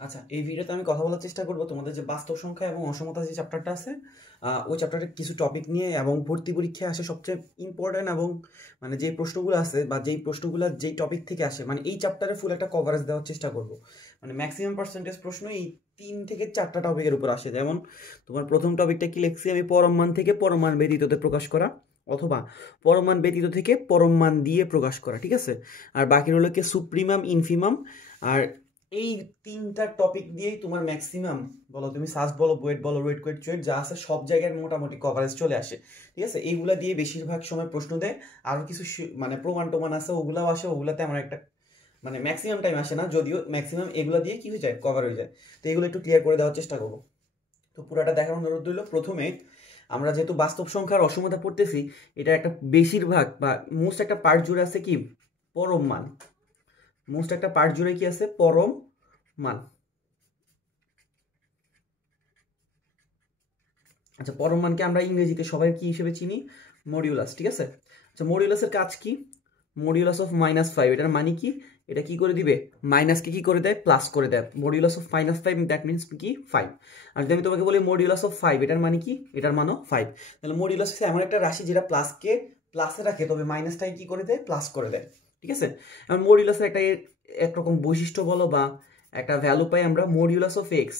আচ্ছা, এই ভিডিওতে আমি কথা বলার চেষ্টা করব তোমাদের যে বাস্তব সংখ্যা এবং অসমতা যে চ্যাপ্টারটা আছে, ওই চ্যাপ্টারের কিছু টপিক নিয়ে এবং ভর্তি পরীক্ষায় আসে সবচেয়ে ইম্পর্ট্যান্ট এবং মানে যেই প্রশ্নগুলো আছে বা যেই প্রশ্নগুলো যেই টপিক থেকে আসে মানে এই চ্যাপ্টারে ফুল একটা কভারেজ দেওয়ার চেষ্টা করব। মানে ম্যাক্সিমাম পার্সেন্টেজ প্রশ্ন এই 3 থেকে 4টা টপিকের উপর আসে। যেমন তোমার প্রথম টপিকটা কি লিখছি আমি, পরম মান থেকে পরম মান ব্যতীততে প্রকাশ করা, অথবা পরম মান ব্যতীত থেকে পরম মান দিয়ে প্রকাশ করা, ঠিক আছে। আর বাকি হলো কি সুপ্রিমাম, ইনফিমাম। আর এই 3টা টপিক দিয়েই তোমার ম্যাক্সিমাম বলো, তুমি সাস বলো, বুয়েট বলো, ওয়েট কোয়েট চুয়েট যা আছে সব জায়গায় মোটামুটি কভারেজ চলে আসে, ঠিক আছে। এইগুলা দিয়ে বেশিরভাগ সময় প্রশ্ন দেয়। আরও কিছু মানে প্রমাণ টমান আছে, ওগুলাও আসে, ওগুলাতে আমার একটা মানে ম্যাক্সিমাম টাইম আসে না, যদিও ম্যাক্সিমাম এগুলো দিয়ে কি হয়ে যায়, কভার হয়ে যায়। তো এগুলো একটু ক্লিয়ার করে দেওয়ার চেষ্টা করবো। তো পুরাটা দেখার অনুরোধ রইল। প্রথমে আমরা যেহেতু বাস্তব সংখ্যার অসমতা পড়তেছি, এটা একটা বেশিরভাগ বা মোস্ট একটা পার্ট জুড়ে আছে কি, পরম মান। মোস্ট একটা পার্ট জুড়ে কি আছে, পরম মান। আচ্ছা, পরম মানকে আমরা ইংরেজিতে সবাই কি হিসেবে চিনি, মডিউলাস, ঠিক আছে। আচ্ছা, মডিউলাসের কাজ কি, মডিউলাস অফ -5, এটার মানে কি, এটা কি করে দিবে, মাইনাসকে কি করে দেয়, প্লাস করে দেয়। মডিউলাস অফ -5 দ্যাট মিনস কি 5। আর যদি আমি তোমাকে বলি মডিউলাস অফ 5, এটার মানে কি, এটার মানও 5। তাহলে মডিউলাস হচ্ছে এমন একটা রাশি যেটা প্লাসকে প্লাসে রাখে, তবে মাইনাসটাকে কি করে দেয়, প্লাস করে দেয়, ঠিক আছে। এখন মডিউলাসের একটা একরকম বৈশিষ্ট্য বলো বা একটা ভ্যালু পাই আমরা, মডিউলাস অফ এক্স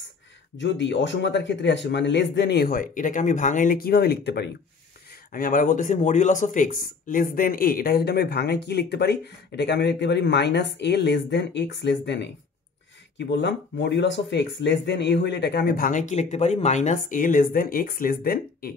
যদি অসমতার ক্ষেত্রে আসে মানে লেস দেন এ হয়, এটাকে আমি ভাঙাইলে কিভাবে লিখতে পারি, আমি আবার বলতেছি modulus of x less than a, এটাকে যদি আমি ভাঙাই কি লিখতে পারি, এটাকে আমি লিখতে পারি -a less than x less than a. কি বললাম, modulus of x less than a হইলে এটাকে আমি ভাঙাই কি লিখতে পারি, -a less than x less than a.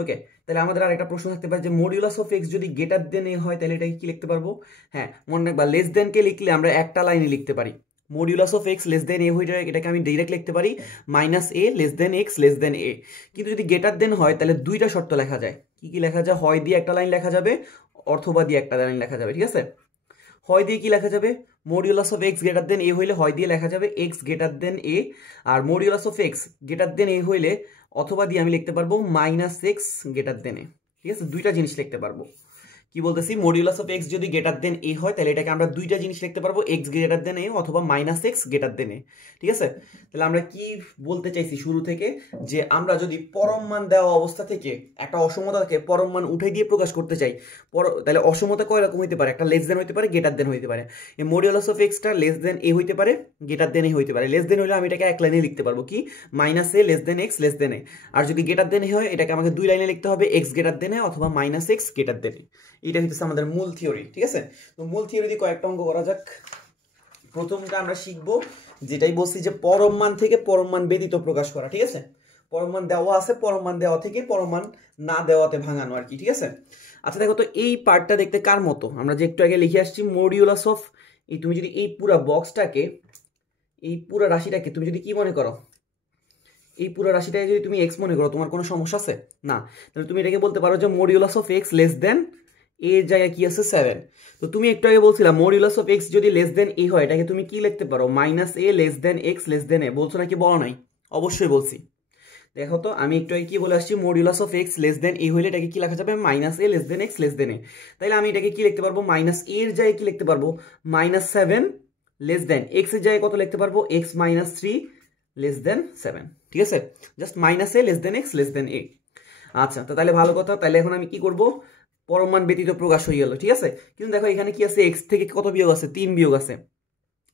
Okay, তাহলে আমাদের আর একটা প্রশ্ন থাকতে পারে যে মডিউলাস অফ এক্স যদি গ্রেটার দেন এ হয় তাহলে এটাকে কি লিখতে পারবো। হ্যাঁ, মনে রাখবা লেস দেন কে লিখলে আমরা একটা লাইনে লিখতে পারি, modulus of x less than a হয়ে যায়, এটাকে আমি ডাইরেক্ট লিখতে পারি -a less than x less than a. কিন্তু যদি গ্রেটার দেন হয় তাহলে দুইটা শর্ত লেখা যায়। কি কি লেখা যায়, হয় দিয়ে একটা লাইন লেখা যাবে অথবা দিয়ে একটা লাইন লেখা যাবে, ঠিক আছে। হয় দিয়ে কি লেখা যাবে, modulus of x greater than a হইলে হয় দিয়ে লেখা যাবে এক্স গ্রেটার দেন এ। আর modulus of x greater than a হইলে অথবা দিয়ে আমি লিখতে পারবো -x গ্রেটার দেন এ, ঠিক আছে। দুইটা জিনিস লিখতে পারবো। কি বলতেছি, মডিউলাস অফ এক্স যদি গ্রেটার দেন এ হয় তাহলে এটাকে আমরা দুইটা জিনিস লিখতে পারবো, এক্স গ্রেটার দেন এ অথবা -x গ্রেটার দেন এ, ঠিক আছে। তাহলে আমরা কি বলতে চাইছি শুরু থেকে, যে আমরা যদি পরম মান দেওয়া অবস্থা থেকে একটা অসমতাকে পরম মান উঠে দিয়ে প্রকাশ করতে চাই, তাহলে অসমতা কয় রকম হইতে পারে, একটা লেস দেন হইতে পারে, গ্রেটার দেন হইতে পারে। এই মডিউলাস অফ এক্সটা লেস দেন এ হইতে পারে, গ্রেটার দেন এ হইতে পারে। লেস দেন হইলে আমি এটাকে এক লাইনে লিখতে পারবো কি, -a less than x less than a. আর যদি গ্রেটার দেন এ হয় এটাকে আমাকে দুই লাইনে লিখতে হবে, এক্স গ্রেটার দেন এ অথবা -x গ্রেটার দেন এ। এটা হচ্ছে আমাদের মূল থিওরি, ঠিক আছে। তো মূল থিওরি দিয়ে কয়েকটা অঙ্ক করা যাক। প্রথমটা আমরা শিখবো, যেটাই বলছি যে পরম মান থেকে পরম মান ব্যতীত প্রকাশ করা, ঠিক আছে। পরম মান দেওয়া আছে, পরম মান দেওয়া থেকে পরম মান না দেওয়াতে ভাঙানো আর কি, ঠিক আছে। আচ্ছা দেখো তো এই পার্টটা দেখতে কার মতো, আমরা যে একটু আগে লিখে আসছি মডিউলাস অফ, এই তুমি যদি এই পুরা বক্সটাকে, এই পুরা রাশিটাকে তুমি যদি কি মনে করো, এই পুরো রাশিটাকে যদি তুমি এক্স মনে করো, তোমার কোনো সমস্যা আছে না। তাহলে তুমি এটাকে বলতে পারো যে মডিউলাস অফ এক্স লেস দেন এর জায়গায় কি আছে 7। তো তুমি একটু আগে বলছিলা মডিউলাস অফ এক্স যদি লেস দেন এ হয় এটাকে তুমি কি লিখতে পারো, -a less than x less than a. বলছো নাকি বলো নাই, অবশ্যই বলছি। দেখো তো আমি একটু আগে কি বলে আসছি, modulus of x less than a হইলে এটাকে কি লেখা যাবে, -a less than x less than a. তাহলে আমি এটাকে কি লিখতে পারবো, এর জায়গায় কি লিখতে পারবো, -7 লেস দেন এক্স এর জায়গায় কত লিখতে পারবো, x -3 লেস দেন 7, ঠিক আছে। Just -a less than x less than a. আচ্ছা, তো তাহলে ভালো কথা, তাহলে এখন আমি কি করব, পরম মান ব্যতীত প্রকাশ হয়ে গেল, ঠিক আছে। কিন্তু দেখো এখানে কি আছে, এক্স থেকে কত বিয়োগ আছে, 3 বিয়োগ আছে।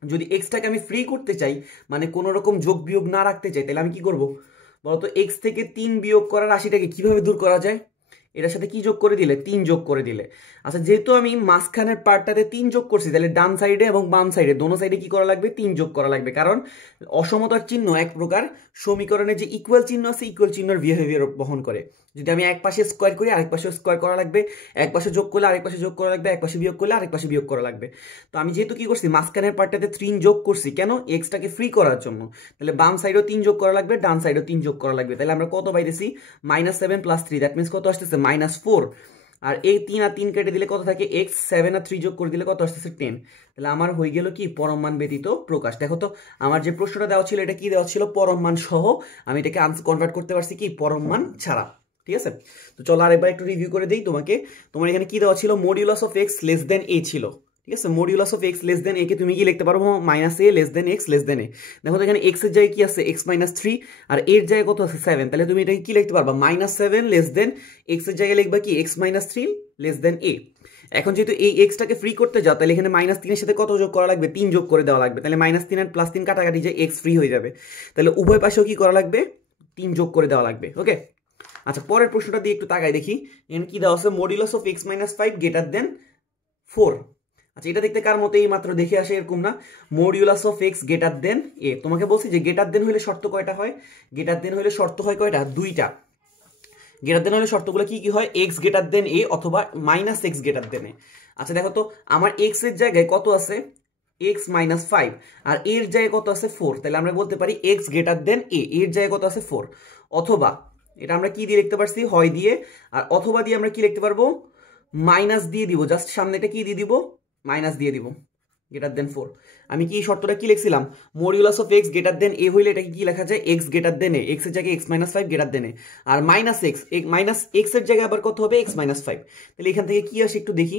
যদি এক্সটাকে আমি ফ্রি করতে চাই, মানে কোনো রকম যোগ বিয়োগ না রাখতে চাই, তাহলে আমি কি করব বলতো, এক্স থেকে 3 বিয়োগ করা রাশিটাকে কিভাবে দূর করা যায়, এটার সাথে কি যোগ করে দিলে, 3 যোগ করে দিলে। আচ্ছা, যেহেতু আমি মাঝখানের পার্টটাতে 3 যোগ করছি, তাহলে ডান সাইডে এবং বাম সাইডে দোনো সাইডে কি করা লাগবে, 3 যোগ করা লাগবে। কারণ অসমতার চিহ্ন এক প্রকার সমীকরণে যে ইকুয়াল চিহ্ন আছে, ইকুয়াল চিহ্নের বিহেভিয়ার বহন করে। যদি আমি এক পাশে স্কোয়ার করি আরেক পাশে স্কোয়ার করা লাগবে, এক পাশে যোগ করলে আরেক পাশে যোগ করা লাগবে, এক পাশে বিয়োগ করলে আরেক পাশে বিয়োগ করা লাগবে। তো আমি যেহেতু কি করছি, মাঝখানের পার্টটাতে 3 যোগ করছি, কেন, এক্সটাকে ফ্রি করার জন্য। তাহলে বাম সাইডেও 3 যোগ করা লাগবে, ডান সাইডেও 3 যোগ করা লাগবে। তাহলে আমরা কত পাইতেছি, -7 + 3, দ্যাট মিনস কত আসতেছে, -4। আর এই 3 আর 3 কেটে দিলে কত থাকে, এক্স, 7 আর 3 যোগ করে দিলে কত আসতেছে, 10। তাহলে আমার হয়ে গেল কি, পরম মান ব্যতীত প্রকাশ। দেখো তো আমার যে প্রশ্নটা দেওয়া ছিল এটা কি দেওয়া ছিল, পরম মান সহ, আমি এটাকে কনভার্ট করতে পারছি কি, পরম মান ছাড়া, ঠিক আছে। তো চলো আরেকবার একটু রিভিউ করে দিই তোমাকে। তোমার এখানে কি দেওয়া ছিল, modulus of x less than a ছিল, ঠিক আছে, modulus of x less than a কে তুমি কি লিখতে পারবো minus a less than x less than a. দেখো তো এখানে এক্স এর জায়গায় কি আছে এক্স মাইনাস থ্রি, আর এর জায়গায় কত আছে 7, তাহলে তুমি এটাকে কি লিখতে পারবা মাইনাস 7 লেস দেন এক্স এর জায়গায় লিখবা কি x minus three less than a. এখন যেহেতু এই এক্সটাকে ফ্রি করতে যাও তাহলে এখানে মাইনাস 3 এর সাথে কত যোগ করা লাগবে 3 যোগ করে দেওয়া লাগবে, তাহলে মাইনাস 3 আর প্লাস 3 কাটাকাটি যে এক্স ফ্রি হয়ে যাবে, তাহলে উভয় পাশেও কি করা লাগবে 3 যোগ করে দেওয়া লাগবে। ওকে, আচ্ছা পরের প্রশ্নটা দিয়ে একটু তাকাই দেখি, এখানে কি দেওয়া আছে modulus of x minus 5 greater দেন 4। আচ্ছা এটা দেখতে কার মতো, এই মাত্র দেখে আসে এরকম না, modulus of x greater than a. তোমাকে বলছি যে গ্রেটার দেন হইলে শর্ত কয়টা হয়, গ্রেটার দেন হইলে শর্ত হয় কয়টা, দুইটা। গ্রেটার দেন হলে শর্তগুলো কি কি হয়, এক্স গ্রেটার দেন এ অথবা minus x greater than a. আচ্ছা দেখো তো আমার এক্স এর জায়গায় কত আছে এক্স মাইনাস 5, আর এর জায়গায় কত আছে 4, তাহলে আমরা বলতে পারি এক্স গ্রেটার দেন এ, এর জায়গায় কত আছে 4, অথবা এটা আমরা কি দিয়ে লিখতে পারছি হয় দিয়ে, আর অথবা দিয়ে আমরা কি লিখতে পারবো মাইনাস দিয়ে দিব, জাস্ট সামনেটা কি দিয়ে দিব মাইনাস দিয়ে দিব, গ্রেটার দেন 4। আমি কি শর্তটা কি লিখছিলাম modulus of x greater than a হইলে এটাকে কি লেখা যায় x greater than a, x এর জায়গায় x minus 5 greater than a, আর মাইনাস এক্স এর জায়গায় আবার কত হবে এক্স মাইনাস 5। তাহলে এখান থেকে কি আসে একটু দেখি,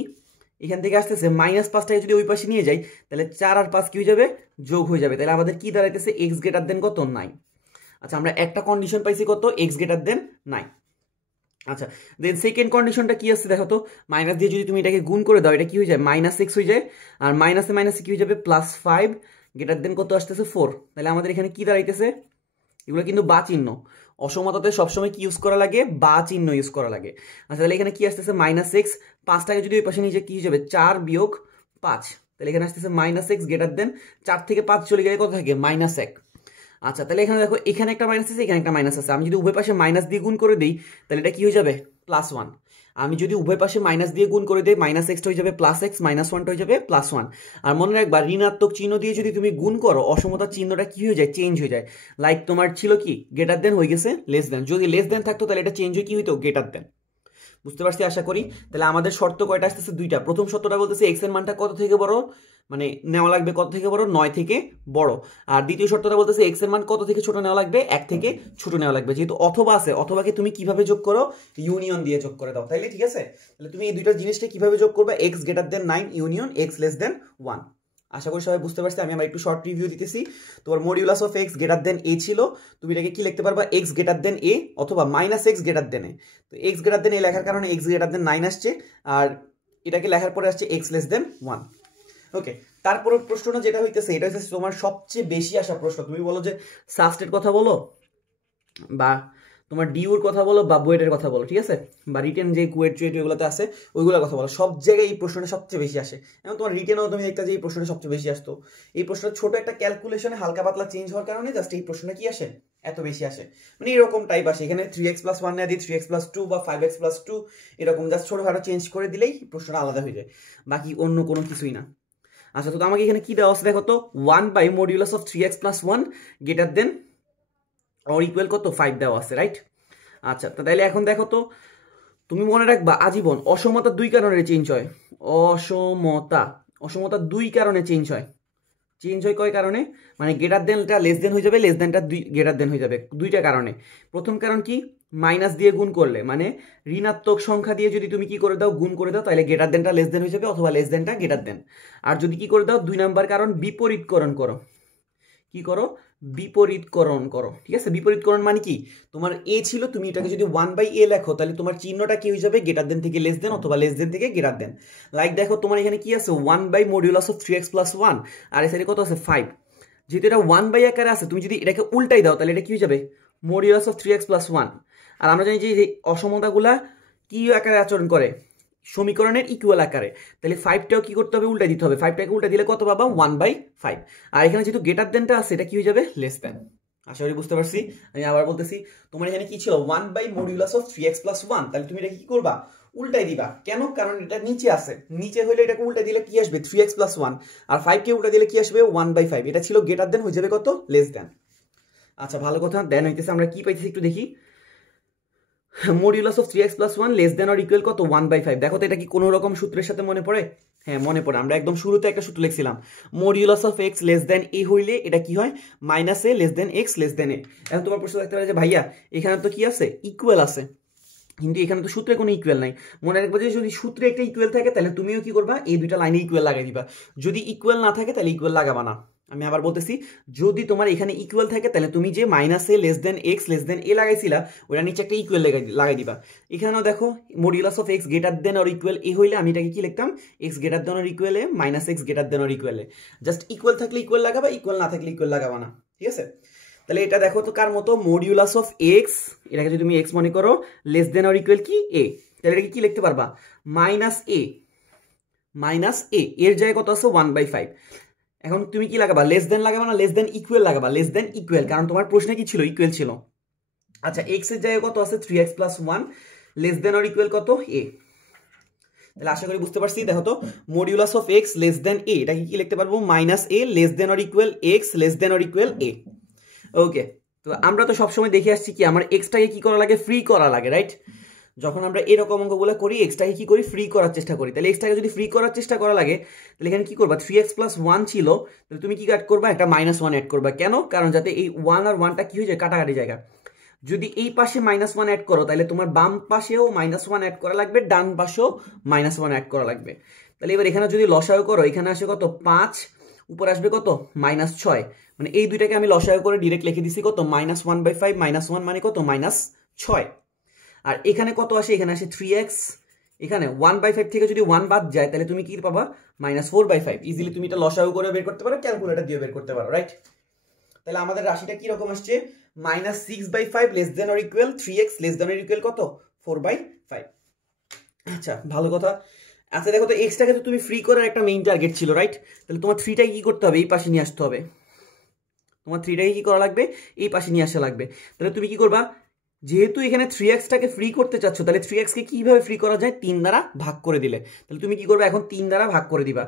এখান থেকে আসতেছে মাইনাস 5টাকে যদি ওই পাশে নিয়ে যাই তাহলে 4 আর 5 কি হয়ে যাবে যোগ হয়ে যাবে, তাহলে আমাদের কি দাঁড়াইতেছে এক্স গ্রেটার দেন কত 9। আচ্ছা আমরা একটা কন্ডিশন পাইছি কত এক্স গ্রেটার দেন 9। আচ্ছা দেন সেকেন্ড কন্ডিশনটা কি আছে দেখো তো, মাইনাস দিয়ে যদি তুমি এটাকে গুণ করে দাও এটা কি হয়ে যায় মাইনাস এক্স হয়ে যায়, আর মাইনাসে মাইনাসে কি হয়ে যাবে প্লাস 5 গ্রেটার দেন কত আসতেছে 4। তাহলে আমাদের এখানে কি দাঁড়াইতেছে, এগুলো কিন্তু বা চিহ্ন, অসমতাতে সবসময় কি ইউজ করা লাগে বা চিহ্ন ইউজ করা লাগে। আচ্ছা তাহলে এখানে কি আসতেছে মাইনাস এক্স, 5টাকে যদি ওই পাশে নিয়ে কি হয়ে যাবে 4 বিয়োগ 5, তাহলে এখানে আসতেছে মাইনাস এক্স গ্রেটার দেন 4 থেকে 5 চলে গেলে কত থাকে মাইনাস 1। আচ্ছা তাহলে এখানে দেখো এখানে একটা মাইনাস আছে এখানে একটা মাইনাস আছে, আমি যদি উভয় পাশে মাইনাস দিয়ে গুণ করে দিই তাহলে এটা কি হয়ে যাবে প্লাস 1। আমি যদি উভয় পাশে মাইনাস দিয়ে গুণ করে দিই মাইনাস এক্সটা হয়ে যাবে প্লাস এক্স, মাইনাস 1টা হয়ে যাবে প্লাস 1। আর মনে রাখবা ঋণাত্মক চিহ্ন দিয়ে যদি তুমি গুণ করো অসমতার চিহ্নটা কি হয়ে যায় চেঞ্জ হয়ে যায়, লাইক তোমার ছিল কি গ্রেটার দেন হয়ে গেছে লেস দেন, যদি লেস দেন থাকতো তাহলে এটা চেঞ্জ হয়ে কি হইতো গ্রেটার দেন। বুঝতে পারছি আশা করি। তাহলে আমাদের শর্ত কয়টা আসতেছে দুইটা, প্রথম শর্তটা বলতেছে এক্স এর মানটা কত থেকে বড়, মানে নেওয়া লাগবে কত থেকে বড় 9 থেকে বড়, আর দ্বিতীয় শর্তটা বলতেছে এক্স এর মান কত থেকে ছোট নেওয়া লাগবে 1 থেকে ছোট নেওয়া লাগবে। যেহেতু অথবা আছে অথবাকে তুমি কিভাবে যোগ করো ইউনিয়ন দিয়ে যোগ করে দাও, তাইলে ঠিক আছে। তাহলে তুমি এই দুইটা জিনিসটা কিভাবে যোগ করবে এক্স গ্রেটার দেন 9 ইউনিয়ন এক্স লেস দেন 1। আশা করি সবাই বুঝতে পারছি। আমি আমার একটু শর্ট রিভিউ দিতেছি। তোমার modulus of x greater than a ছিল, তুমি এটাকে কি লিখতে পারবা এক্স গ্রেটার দেন এ অথবা minus x greater than a. তো এক্স গ্রেটার দেন এ লেখার কারণে এক্স গ্রেটার দেন 9 আসছে, আর এটাকে লেখার পরে আসছে এক্স লেস দেন 1। ওকে, তারপরের প্রশ্নটা যেটা হইতেছে এটা হচ্ছে তোমার সবচেয়ে বেশি আসা প্রশ্ন। তুমি বলো যে সাবস্টেট কথা বলো বা তোমার ডিউর কথা বলো বা বুয়েটের কথা বলো, ঠিক আছে, বা রিটেন যে কুয়েট চুয়েট ওইগুলোতে আছে ওইগুলোর কথা বলো, সব জায়গায় এই প্রশ্নটা সবচেয়ে বেশি আসে। এবং তোমার রিটেনও তুমি দেখতে যে এই প্রশ্নটা সবচেয়ে বেশি আসতো। এই প্রশ্নটা ছোট একটা ক্যালকুলেশনে হালকা পাতলা চেঞ্জ হওয়ার কারণে জাস্ট এই প্রশ্নটা কি আসে এত বেশি আসে, মানে এরকম টাইপ আসে। এখানে 3x+1 না দিয়ে 3x+2 বা 5x+2 এরকম জাস্ট ছোটখাটো চেঞ্জ করে দিলেই প্রশ্নটা আলাদা হয়ে যায়, বাকি অন্য কোনো কিছুই না। আচ্ছা তো আমাকে এখানে কি দেওয়া আছে দেখো তো 1 modulus of 3x+1 greater than or equal কত 5 দেওয়া আছে, রাইট। আচ্ছা তো তাইলে এখন দেখো তো তুমি মনে রাখবা আজীবন অসমতা 2 কারণে চেঞ্জ হয়, অসমতা 2 কারণে চেঞ্জ হয় কয় কারণে, মানে গ্রেটার দেনটা লেস দেন হয়ে যাবে, লেস দেনটা গ্রেটার দেন হয়ে যাবে দুইটা কারণে। প্রথম কারণ কি মাইনাস দিয়ে গুণ করলে, মানে ঋণাত্মক সংখ্যা দিয়ে যদি তুমি কি করে দাও গুণ করে দাও তাহলে গ্রেটার দেনটা লেস দেন হয়ে যাবে অথবা লেস দেনটা গ্রেটার দেন। আর যদি কি করে দাও 2 নাম্বার কারণ বিপরীতকরণ করো, কি করো বিপরীতকরণ করো, ঠিক আছে। বিপরীতকরণ মানে কি তোমার এ ছিল, তুমি এটাকে যদি 1/a লেখো তাহলে তোমার চিহ্নটা কি হয়ে যাবে গ্রেটার দেন থেকে লেস দেন অথবা লেস দেন থেকে গ্রেটার দেন। লাইক দেখো তোমার এখানে কি আছে 1/মডিউলাস অফ 3x+1 আর এর সাথে কত আছে 5। যেহেতু এটা 1 আকারে আছে তুমি যদি এটাকে উল্টাই দাও তাহলে এটা কি হয়ে যাবে মডিউলাস অফ 3x+1। আর আমরা জানি যে অসমতাগুলা কি আকারে আচরণ করে সমীকরণের ইকুয়াল আকারে, তাহলে 5টাও কি করতে হবে উল্টা দিতে হবে, 5টাকে উল্টা দিলে কত পাবা 1/5। আর এখানে যেহেতু গ্রেটার দেনটা আছে এটা কি হয়ে যাবে লেস দেন। আশা করি বুঝতে পারছি। আমি আবার বলতেছি তোমার এখানে কি ছিল 1/মডিউলাস অফ 3x+1, তাহলে তুমি এটা কি করবা উল্টাই দিবা। কেন, কারণ এটা নিচে আছে, নিচে হইলে এটাকে উল্টা দিলে কি আসবে 3x+1, আর 5কে উল্টা দিলে কি আসবে 1/5। এটা ছিল গ্রেটার দেন হয়ে যাবে কত লেস দেন। আচ্ছা ভালো কথা, দেন হইতেছে আমরা কি পাইতেছি একটু দেখি, modulus of 3x+1 less than or equal কত 1/5। দেখো তো এটা কি কোনো রকম সূত্রের সাথে মনে পড়ে? হ্যাঁ মনে পড়ে, আমরা একদম শুরুতে একটা সূত্র লিখছিলাম modulus of x less than a হইলে এটা কি হয় -a less than x less than a. এখন তোমার প্রশ্ন থাকতে পারে যে ভাইয়া এখানে তো কি আছে ইকুয়াল আছে, কিন্তু এখানে তো সূত্রে কোনো ইকুয়াল নাই। মনে রাখবে যে যদি সূত্রে একটা ইকুয়াল থাকে তাহলে তুমিও কি করবা, এই দুইটা লাইনে ইকুয়াল লাগাই দিবা। যদি ইকুয়াল না থাকে তাহলে ইকুয়াল লাগাবা না। আমি আবার বলতেছি, যদি তোমার এখানে ইকুয়াল থাকে তাহলে তুমি যে minus a less than x less than a লাগাইছিলা ওটা নিচে একটা ইকুয়াল লাগাই দিবা। এখানেও দেখো modulus of x greater than or equal a হইলে আমি এটাকে কি লিখতাম, x greater than or equal a minus x greater than or equal a. Just equal থাকলে ইকুয়াল লাগাবা, ইকুয়াল না থাকলে ইকুয়াল লাগাবা না, ঠিক আছে। তাহলে এটা দেখো তো কার মতো, মডিউলাস অফ এক্স, এটাকে যদি তুমি এক্স মনে করো, লেস দেন অর ইকুয়াল কি এ, তাহলে এটাকে কি লিখতে পারবা, মাইনাস এ এর জায়গায় কত আছে 1/5। এখন তুমি কি লাগাবা, লেস দেন লাগাবা না লেস দেন ইকুয়াল লাগাবা, লেস দেন ইকুয়াল, কারণ তোমার প্রশ্নে কি ছিল, ইকুয়াল ছিল। আচ্ছা এক্স এর জায়গায় কত আছে 3x + 1, less than or equal কত এ। তাহলে আশা করি বুঝতে পারছি। দেখো তো modulus of x less than a, এটাকে কি লিখতে পারবো, minus a less than or equal x less than or equal a. Okay, তো আমরা তো সবসময় দেখে আসছি কি আমার এক্সটাকে কি করা লাগে, ফ্রি করা লাগে, রাইট। যখন আমরা এরকম অঙ্কগুলো করি এক্সটাকে কি করি, ফ্রি করার চেষ্টা করি। তাহলে এক্সটাকে যদি ফ্রি করার চেষ্টা করা লাগে তাহলে এখানে কি করবা, 3x + 1 ছিল, তাহলে তুমি কি অ্যাড করবা, একটা -1 অ্যাড করবা। কেন, কারণ যাতে এই 1 আর 1টা কি হয়ে যায়, কাটাকাটি জায়গা। যদি এই পাশে -1 অ্যাড করো তাহলে তোমার বাম পাশেও -1 অ্যাড করা লাগবে, ডান পাশেও -1 অ্যাড করা লাগবে। তাহলে এবার এখানে যদি লসাগু করো, এখানে আসে কত 5, উপর আসবে কত -6, মানে এই দুইটাকে আমি লসাগু করে ডিরেক্ট লিখে দিছি কত, -1/5, -1 মানে কত, -6। আর এখানে কত আসে, এখানে আসে 3x, এখানে 1/5 থেকে যদি 1 বাদ যায় তাহলে তুমি কি পাবা, -4/5। ইজিলি তুমি এটা লসাগু করে বের করতে পারো, ক্যালকুলেটর দিয়ে বের করতে পারো, রাইট। তাহলে আমাদের রাশিটা কি রকম আসছে, -6/5 less than or equal 3x less than or equal কত, 4/5। আচ্ছা ভালো কথা। আচ্ছা দেখো তো এক্সটাকে তো তুমি ফ্রি করার একটা মেইন টার্গেট ছিল, রাইট। তাহলে তোমার 3টাকে কি করতে হবে, এই পাশে নিয়ে আসতে হবে। তোমার 3টাকে কি করা লাগবে, এই পাশে নিয়ে আসা লাগবে। তাহলে তুমি কি করবা, যেহেতু এখানে 3x-টাকে ফ্রি করতে চাচ্ছ, তাহলে 3x-কে কিভাবে ফ্রি করা যায়, 3 দ্বারা ভাগ করে দিলে। তাহলে তুমি কি করবে, এখন 3 দ্বারা ভাগ করে দিবা।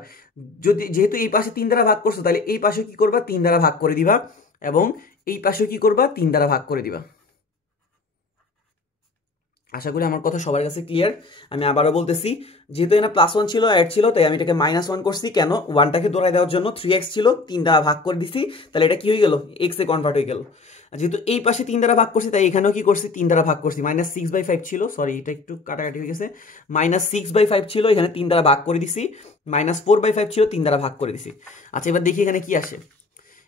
যদি যেহেতু এই পাশে 3 দ্বারা ভাগ করছো তাহলে এই পাশে কি করবা, 3 দ্বারা ভাগ করে দিবা, এবং এই পাশে কি করবা, 3 দ্বারা ভাগ করে দিবা। আশা করি আমার কথা সবার কাছে ক্লিয়ার। আমি আবারও বলতেছি, যেহেতু এখানে +1 ছিল, অ্যাড ছিল, তাই আমি এটাকে -1 করছি। কেন, 1টাকে দৌড়াই দেওয়ার জন্য। 3x ছিল, 3 দ্বারা ভাগ করে দিছি, তাহলে এটা কি হয়ে গেল, x এ কনভার্ট হয়ে গেল। যেহেতু এই পাশে 3 দ্বারা ভাগ করছি তাই এখানেও কি করছি, 3 দ্বারা ভাগ করছি। -6/5 ছিল, সরি এটা একটু কাটাকাটি হয়ে গেছে, -6/5 ছিল, এখানে 3 দ্বারা ভাগ করে দিছি। -4/5 ছিল, 3 দ্বারা ভাগ করে দিছি। আচ্ছা এবার দেখি এখানে কি আসে,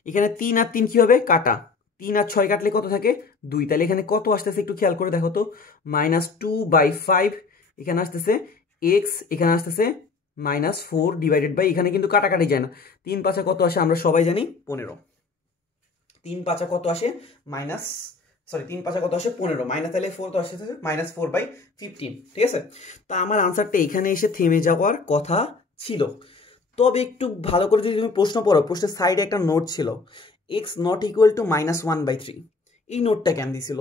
এখানে 3 আর 3 কি হবে, কাটা, 3 আর 6 কাটলে কত থাকে, 2। তাহলে এখানে কত আসতেছে একটু খেয়াল করে দেখো তো, -2/5, এখানে আসতেছে x, এখানে আসতেছে -4 এখানে কিন্তু কাটাকাটি যায় না। 3 5 কত আসে আমরা সবাই জানি, 15। 3 5 কত আসে, 3 5 কত আসে, 15, মাইনাস তাহলে 4 তো আসে -4/15, ঠিক আছে। তা আমার আনসারটা এখানে এসে থেমে যাওয়ার কথা ছিল। তবে একটু ভালো করে যদি তুমি প্রশ্ন পড়ো, প্রশ্নের সাইডে একটা নোট ছিল, x নট ইকুয়াল টু -1/3। এই নোটটা কেন দিছিল,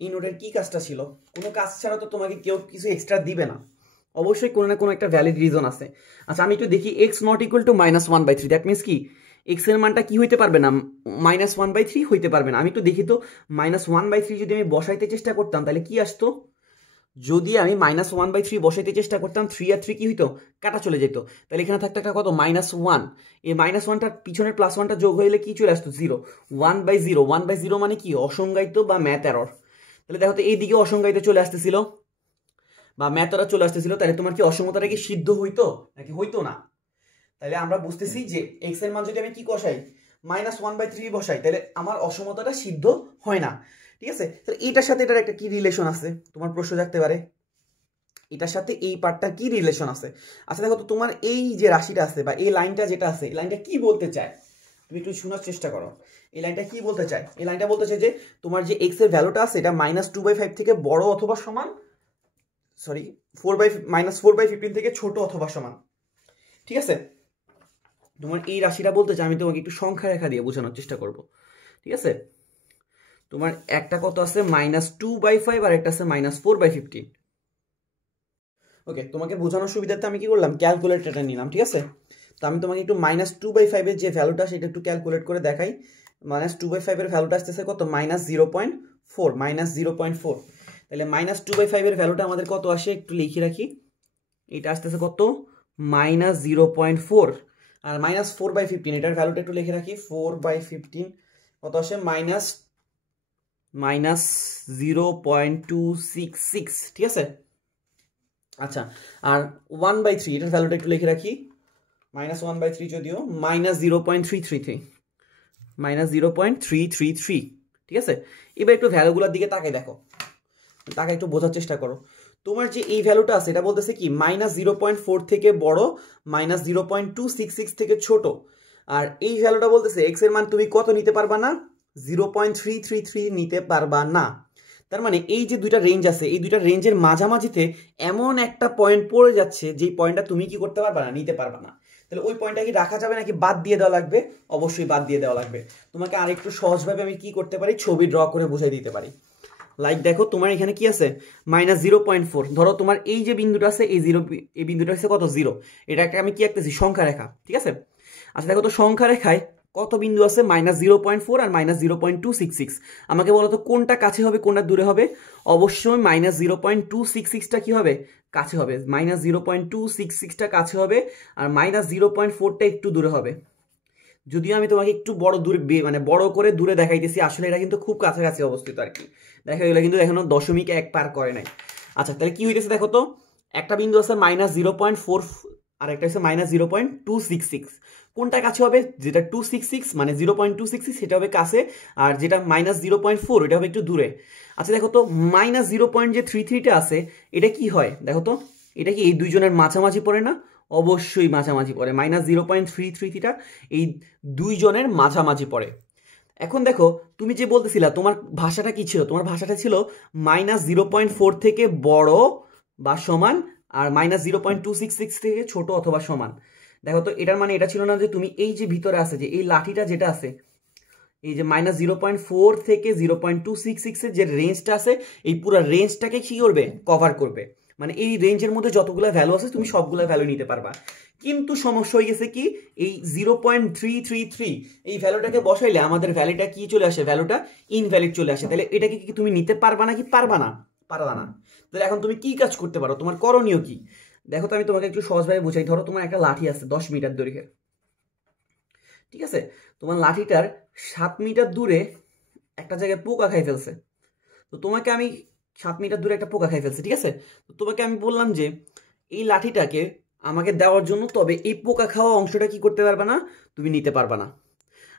এই নোটের কি কাজটা ছিল, কোনো কাজ ছাড়া তো তোমাকে কেউ কিছু এক্সট্রা দিবে না, অবশ্যই কোনো না কোনো একটা ভ্যালিড রিজন আছে। আচ্ছা আমি একটু দেখি, x not equal to -1/3, that means কি, x এর মানটা কি হইতে পারবে না, -1/3 হইতে পারবে না। আমি একটু দেখি তো, -1/3 যদি আমি বসাইতে চেষ্টা করতাম তাহলে কি আসতো, যদি আমি -1/3 বসাইতে চেষ্টা করতাম, 3 আর 3 কি হইতো, কাটা চলে যেত। তাহলে এখানে থাকতো একটা কত, -1, এই -1টার পিছনের +1টা যোগ হইলে কি চলে আসতো, 0, 1/0, 1/0 মানে কি, অসংজ্ঞায়িত বা ম্যাথ এরর। তাহলে দেখো তো এইদিকে অসংজ্ঞায়িত চলে আসতেছিল বা ম্যাথ এরর চলে আসতেছিল, তাহলে তোমার কি অসংগতটা কি সিদ্ধ হইতো নাকি হইতো না। তাহলে আমরা বুঝতেছি যে x এর মান যদি আমি কি বসাই, -1/3 বসাই, তাহলে আমার অসমতাটা সিদ্ধ হয় না, ঠিক আছে। তাহলে এটার সাথে এটার একটা কি রিলেশন আছে, তোমার প্রশ্ন থাকতে পারে, এটার সাথে এই পার্টটা কি রিলেশন আছে। আচ্ছা দেখো তো তোমার এই যে রাশিটা আছে বা এই লাইনটা যেটা আছে, এই লাইনটা কি বলতে চায়, তুমি একটু শোনার চেষ্টা করো। এই লাইনটা কি বলতে চায়, এই লাইনটা বলতে চায় যে তোমার যে x এর ভ্যালুটা আছে এটা -2/5 থেকে বড় অথবা সমান, সরি -4/15 থেকে ছোট অথবা সমান, ঠিক আছে। তোমার এই রাশিটা বলতে চাই, আমি তোমাকে একটু সংখ্যা রেখা দিয়ে বোঝানোর চেষ্টা করব, ঠিক আছে। তোমার একটা কত আছে -2/5 আর একটা আছে -4/15। ওকে, তোমাকে বোঝানোর সুবিধার্থে আমি কি করলাম, ক্যালকুলেটরটা নিলাম, ঠিক আছে। তো আমি তোমাকে একটু -2/5 এর যে ভ্যালুটা সেটা একটু ক্যালকুলেট করে দেখাই। -2/5 এর ভ্যালুটা আসতেছে কত, -0.4, তাহলে -2/5 এর ভ্যালুটা আমাদের কত আসে একটু লিখে রাখি, এটা আসতেছে কত, -0.4, আর -4/15 এটার ভ্যালুটা একটু লিখে রাখি, 4/15 কত আসে, -0.266, ঠিক আছে। আচ্ছা, আর 1/3 এটার ভ্যালুটা একটু লিখে রাখি, -1/3 যদিও -0.333, -0.333, ঠিক আছে। এবার একটু ভ্যালুগুলোর দিকে তাকাই দেখো, তাকে একটু বোঝার চেষ্টা করো। তোমার যে এই ভ্যালুটা আছে এটা বলতেছে কি -0.4 থেকে বড়, -0.266 থেকে ছোট, আর এই ভ্যালুটা বলতেছে এক্স এর মান তুমি কত নিতে পারবা না, 0.333 নিতে পারবা না। তার মানে এই যে দুইটা রেঞ্জ আছে, এই দুইটা রেঞ্জের মাঝামাঝিতে এমন একটা পয়েন্ট পড়ে যাচ্ছে যে পয়েন্টটা তুমি কি করতে পারবা না, নিতে পারবা না। তাহলে ওই পয়েন্টটা কি রাখা যাবে নাকি বাদ দিয়ে দেওয়া লাগবে? অবশ্যই বাদ দিয়ে দেওয়া লাগবে। তোমাকে আরেকটু সহজভাবে আমি কি করতে পারি, ছবি ড্র করে বুঝাই দিতে পারি। লাইক দেখো তোমার এখানে কি আছে, -0.4, ধরো তোমার এই যে বিন্দুটা আছে, এই বিন্দুটা হচ্ছে কত, 0, এটাকে আমি কি আঁকতেছি, সংখ্যা রেখা, ঠিক আছে। আচ্ছা দেখো তো সংখ্যা রেখায় কত বিন্দু আছে, -0.4 আর -0.266, আমাকে বলো তো কোনটা কাছে হবে কোনটা দূরে হবে? অবশ্যই -0.266টা কি হবে, কাছে হবে, -0.266টা কাছে হবে, আর -0.4টা একটু দূরে হবে। যদিও আমি তোমাকে একটু বড় দূরে মানে বড় করে দূরে দেখাইতেছি, আসলে এটা কিন্তু খুব কাছাকাছি অবস্থিত আর কি। দেখো এগুলো কিন্তু এখনো 0.1 পার করে নাই। আচ্ছা তাহলে কি হইতেছে দেখো তো, একটা বিন্দু আছে -0.4 আর একটা হচ্ছে -0.266, কোনটা কাছে হবে? যেটা 266 মানে 0.266 সেটা হবে কাছে, আর যেটা -0.4 এটা হবে একটু দূরে। আচ্ছা দেখো তো -0.33টা আছে, এটা কি হয় দেখো তো, এটা কি এই দুইজনের মাঝামাঝি পড়ে না? অবশ্যই মাঝামাঝি পড়ে, -0.333টা এই দুইজনের মাঝামাঝি পড়ে। এখন দেখো তুমি যে বলতেছিলা তোমার ভাষাটা কি ছিল, তোমার ভাষাটা ছিল -0.4 থেকে বড় বা সমান, আর -0.266 থেকে ছোট অথবা সমান। দেখো তো এটার মানে এটা ছিল না যে তুমি এই যে ভিতরে আছে যে এই লাঠিটা যেটা আছে, এই যে -0.4 থেকে 0.266 এর যে রেঞ্জটা আছে, এই পুরো রেঞ্জটাকে কি করবে, কভার করবে। মানে এই রেঞ্জের মধ্যে যতগুলো ভ্যালু আছে তুমি সবগুলো ভ্যালু নিতে পারবা। কিন্তু সমস্যা হয়ে গেছে কি, এই 0.333 এই ভ্যালুটাকে বসাইলে আমাদের ভ্যালুটা কি চলে আসে, ভ্যালুটা ইনভ্যালিড চলে আসে। তাহলে এটাকে কি তুমি নিতে পারবা নাকি পারবা না? পারবা না। তাহলে এখন তুমি কি কাজ করতে পারো, তোমার করণীয় কি? দেখো তো আমি তোমাকে একটু সহজভাবে বুঝাই। ধরো তোমার একটা লাঠি আছে 10 মিটার দৈর্ঘ্যের, ঠিক আছে। তোমার লাঠিটার 7 মিটার দূরে একটা জায়গায় পোকা খাই ফেলছে। তো তোমাকে আমি 7 মিটার দূরে একটা পোকা খাই ফেলছে, ঠিক আছে। তো তোমাকে আমি বললাম যে এই লাঠিটাকে আমাকে দেওয়ার জন্য, তবে এই পোকা খাওয়া অংশটা কি করতে পারবে না, তুমি নিতে পারবে না।